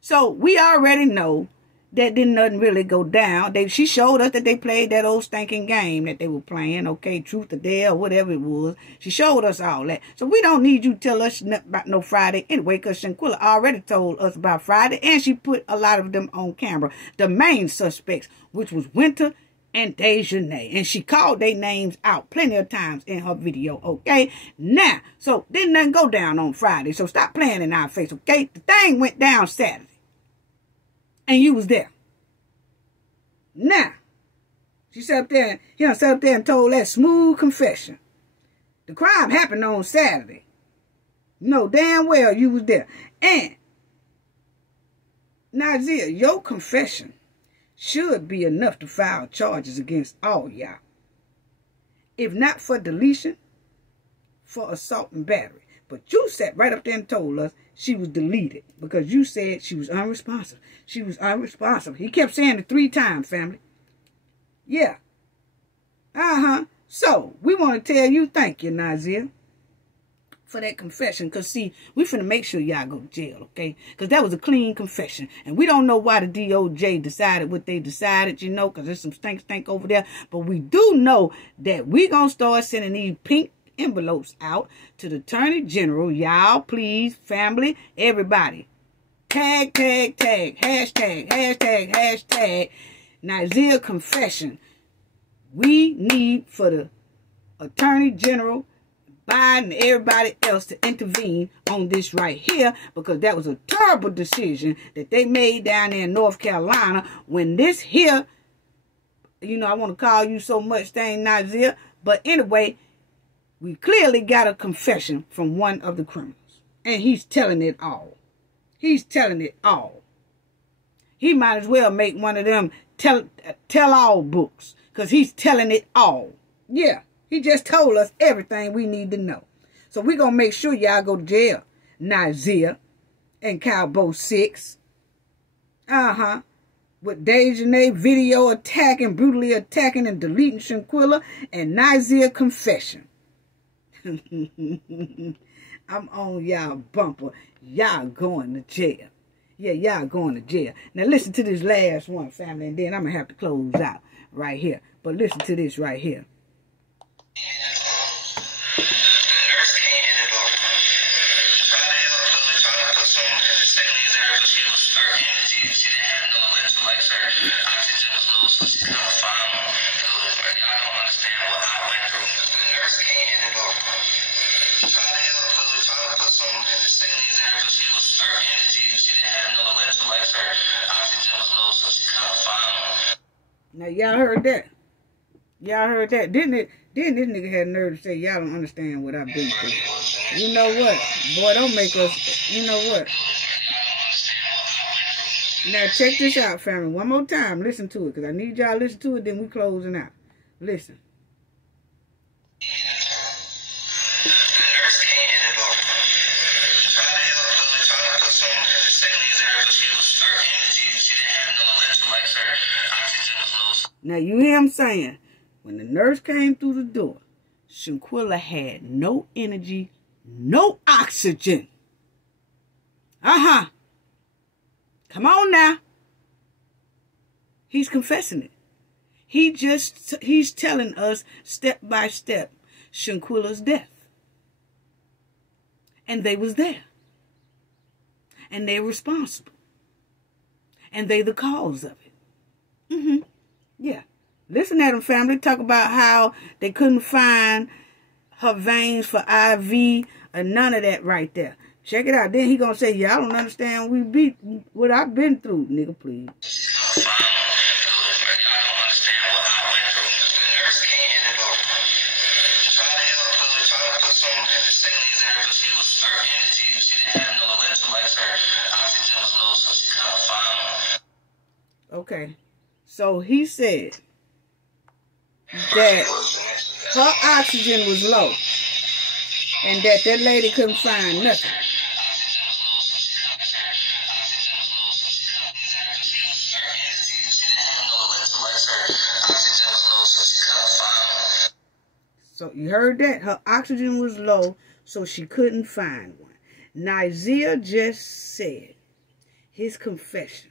So we already know that didn't nothing really go down. She showed us that they played that old stinking game that they were playing, okay, truth or dare, or whatever it was. She showed us all that. So we don't need you to tell us nothing about no Friday anyway, because Shanquella already told us about Friday, and she put a lot of them on camera. The main suspects, which was Winter and Dejanay, and she called their names out plenty of times in her video, okay? Now, so didn't nothing go down on Friday, so stop playing in our face, okay? The thing went down Saturday, and you was there. Now, she sat up there, sat up there and told that smooth confession. The crime happened on Saturday. You know damn well you was there. And, Nazeer, your confession should be enough to file charges against all y'all. If not for deletion, for assault and battery. But you sat right up there and told us she was deleted because you said she was unresponsive. She was unresponsive. He kept saying it 3 times, family. Yeah. So, we want to tell you thank you, Nazeer, for that confession. Because, see, we finna make sure y'all go to jail, okay? Because that was a clean confession. And we don't know why the DOJ decided what they decided, you know, because there's some stink over there. But we do know that we going to start sending these pink envelopes out to the Attorney General. Y'all, please, family, everybody. Tag, hashtag, Nazeer confession. We need for the Attorney General, Biden, and everybody else to intervene on this right here, because that was a terrible decision that they made down there in North Carolina when this here, you know, I want to call you so much thing, Nazeer, but anyway, we clearly got a confession from one of the criminals, and he's telling it all. He's telling it all. He might as well make one of them tell-all books, because he's telling it all. Yeah, he just told us everything we need to know. So we're going to make sure y'all go to jail. Nazeer and Cabo 6. With Dejanay video attacking, brutally attacking and deleting Shanquella and Nazeer confession. I'm on y'all bumper. Y'all going to jail. Yeah, y'all going to jail. Now listen to this last one, family, and then I'm going to have to close out right here. But listen to this right here. Now y'all heard that? Y'all heard that? Didn't it? Then this nigga had nerve to say y'all don't understand what I've been through. You know what? Boy, don't make us. You know what? Now check this out, family. One more time. Listen to it, because I need y'all to listen to it, then we closing out. Listen. Now, you hear him saying, when the nurse came through the door, Shanquella had no energy, no oxygen. Come on now. He's confessing it. He's telling us step by step Shanquella's death. And they was there. And they're responsible. And they the cause of it. Yeah. Listen at them, family. Talk about how they couldn't find her veins for IV or none of that right there. Check it out. Then he gonna say, y'all don't understand what I've been through. Nigga, please. Okay. So he said that her oxygen was low and that lady couldn't find nothing. So you heard that? Her oxygen was low, so she couldn't find one. Nazeer just said his confession.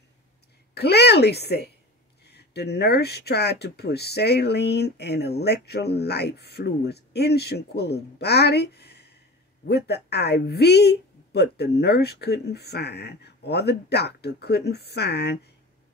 Clearly said the nurse tried to put saline and electrolyte fluids in Shanquella's body with the IV, but the nurse couldn't find, or the doctor couldn't find,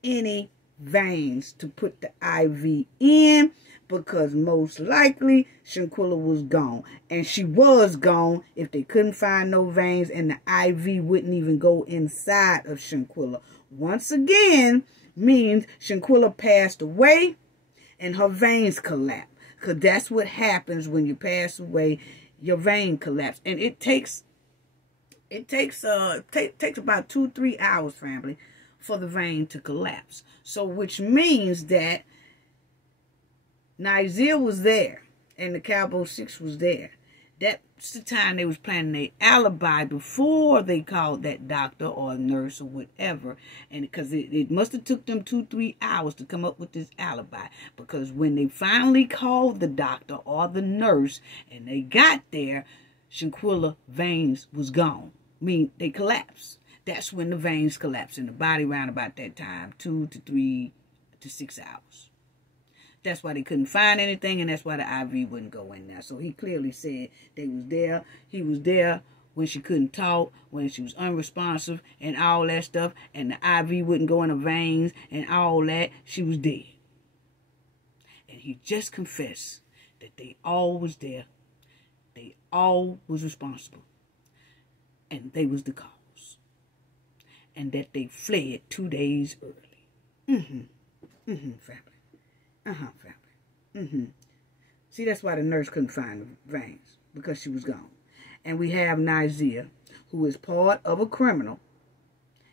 any veins to put the IV in, because most likely Shanquella was gone. And she was gone if they couldn't find no veins, and the IV wouldn't even go inside of Shanquella. Once again, means Shanquella passed away and her veins collapsed. Because that's what happens when you pass away, your vein collapse. And it takes about 2-3 hours, family, for the vein to collapse. So which means that Nazeer was there and the Cabo 6 was there. That's the time they was planning their alibi before they called that doctor or nurse or whatever. And because it must have took them 2-3 hours to come up with this alibi. Because when they finally called the doctor or the nurse and they got there, Shanquella veins was gone. I mean, they collapsed. That's when the veins collapse in the body around about that time, 2 to 3 to 6 hours. That's why they couldn't find anything, and that's why the IV wouldn't go in there. So he clearly said they was there. He was there when she couldn't talk, when she was unresponsive, and all that stuff, and the IV wouldn't go in her veins, and all that. She was dead. And he just confessed that they all was there. They all was responsible. And they was the cause. And that they fled 2 days early. Family. Family. See, that's why the nurse couldn't find the veins, because she was gone. And we have Nazeer, who is part of a criminal.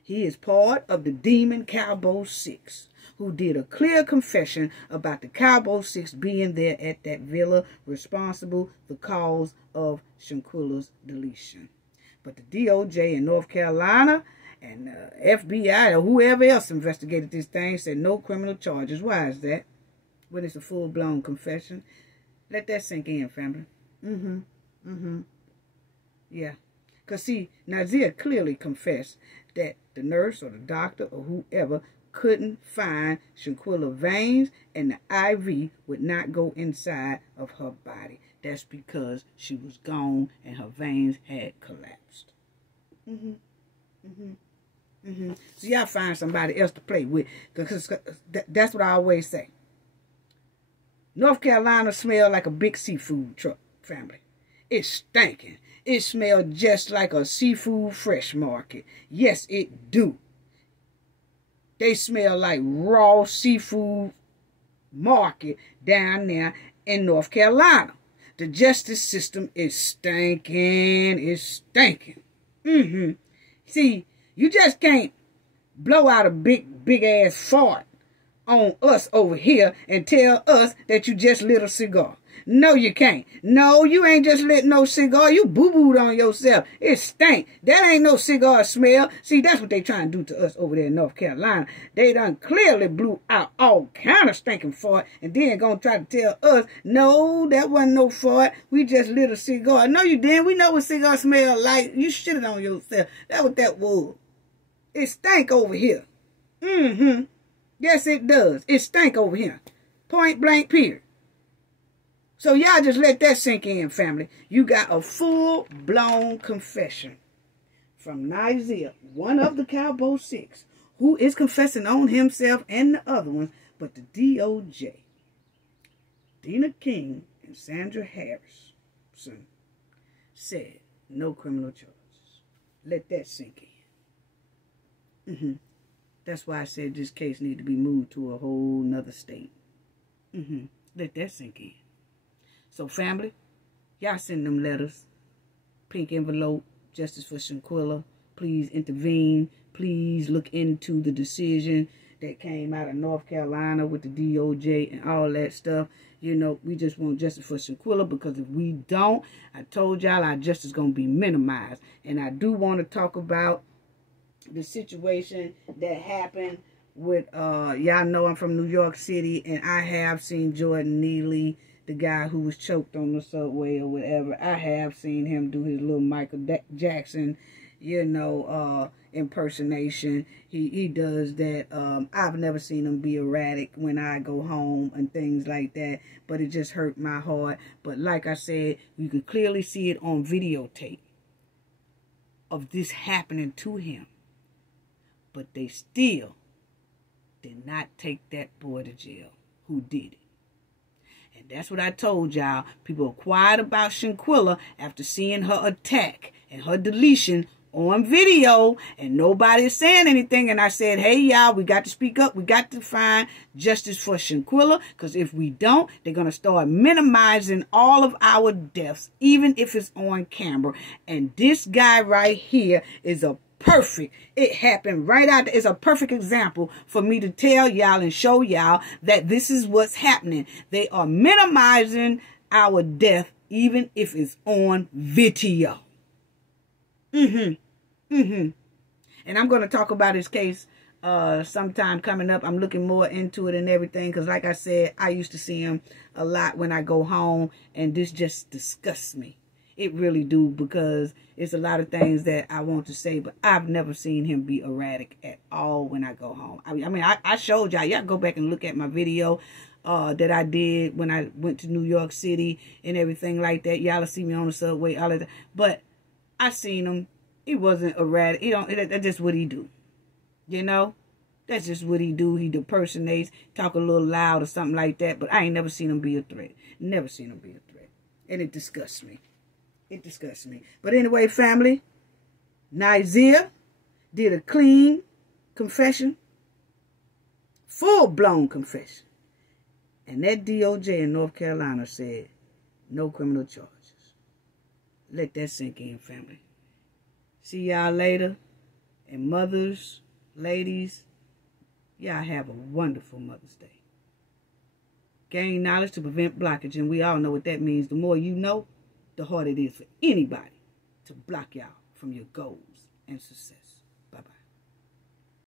He is part of the demon Cabo 6, who did a clear confession about the Cabo 6 being there at that villa, responsible the cause of Shanquella's deletion. But the DOJ in North Carolina and FBI or whoever else investigated this thing said no criminal charges. Why is that? When it's a full-blown confession. Let that sink in, family. Yeah. Because, see, Nazeer clearly confessed that the nurse or the doctor or whoever couldn't find Shanquella's veins and the IV would not go inside of her body. That's because she was gone and her veins had collapsed. So y'all find somebody else to play with. Because that's what I always say. North Carolina smells like a big seafood truck, family. It's stinking. It smells just like a seafood fresh market. Yes, it do. They smell like raw seafood market down there in North Carolina. The justice system is stinking. It's stinking. See, you just can't blow out a big ass fart on us over here and tell us that you just lit a cigar. No, you can't. No, you ain't just lit no cigar. You boo-booed on yourself. It stank. That ain't no cigar smell. See, that's what they trying to do to us over there in North Carolina. They done clearly blew out all kind of stinking fart and then gonna try to tell us, no, that wasn't no fart. We just lit a cigar. No, you didn't. We know what cigar smell like. You shitted on yourself. That's what that was. It stank over here. Yes, it does. It stank over here. Point blank, period. So y'all just let that sink in, family. You got a full-blown confession from Nazeer, one of the Cabo 6, who is confessing on himself and the other ones, but the DOJ, Dina King and Sandra Harrison, said no criminal charges. Let that sink in. That's why I said this case need to be moved to a whole nother state. Let that sink in. So, family, y'all send them letters. Pink envelope, Justice for Shanquella. Please intervene. Please look into the decision that came out of North Carolina with the DOJ and all that stuff. You know, we just want justice for Shanquella, because if we don't, I told y'all our justice is going to be minimized. And I do want to talk about the situation that happened with, y'all know I'm from New York City, and I have seen Jordan Neely, the guy who was choked on the subway or whatever. I have seen him do his little Michael Jackson, you know, impersonation. He does that. I've never seen him be erratic when I go home and things like that, but it just hurt my heart. But like I said, you can clearly see it on videotape of this happening to him. But they still did not take that boy to jail who did it. And that's what I told y'all. People are quiet about Shanquella after seeing her attack and her deletion on video, and nobody is saying anything. And I said, hey, y'all, we got to speak up. We got to find justice for Shanquella, because if we don't, they're going to start minimizing all of our deaths, even if it's on camera. And this guy right here is a perfect. It happened right out there. It's a perfect example for me to tell y'all and show y'all that this is what's happening. They are minimizing our death, even if it's on video. And I'm going to talk about his case sometime coming up. I'm looking more into it and everything, because like I said, I used to see him a lot when I go home, and this just disgusts me. It really do, because it's a lot of things that I want to say, but I've never seen him be erratic at all when I go home. I mean, I showed y'all. Y'all go back and look at my video that I did when I went to New York City and everything like that. Y'all will see me on the subway, all of that. But I seen him. He wasn't erratic. That's just what he do. You know? That's just what he do. He impersonates, talk a little loud or something like that. But I ain't never seen him be a threat. Never seen him be a threat. And it disgusts me. It disgusts me. But anyway, family, Nazeer did a clean confession. Full-blown confession. And that DOJ in North Carolina said no criminal charges. Let that sink in, family. See y'all later. And mothers, ladies, Y'all have a wonderful Mother's Day. Gain knowledge to prevent blockage, and we all know what that means. The more you know, the harder it is for anybody to block y'all from your goals and success.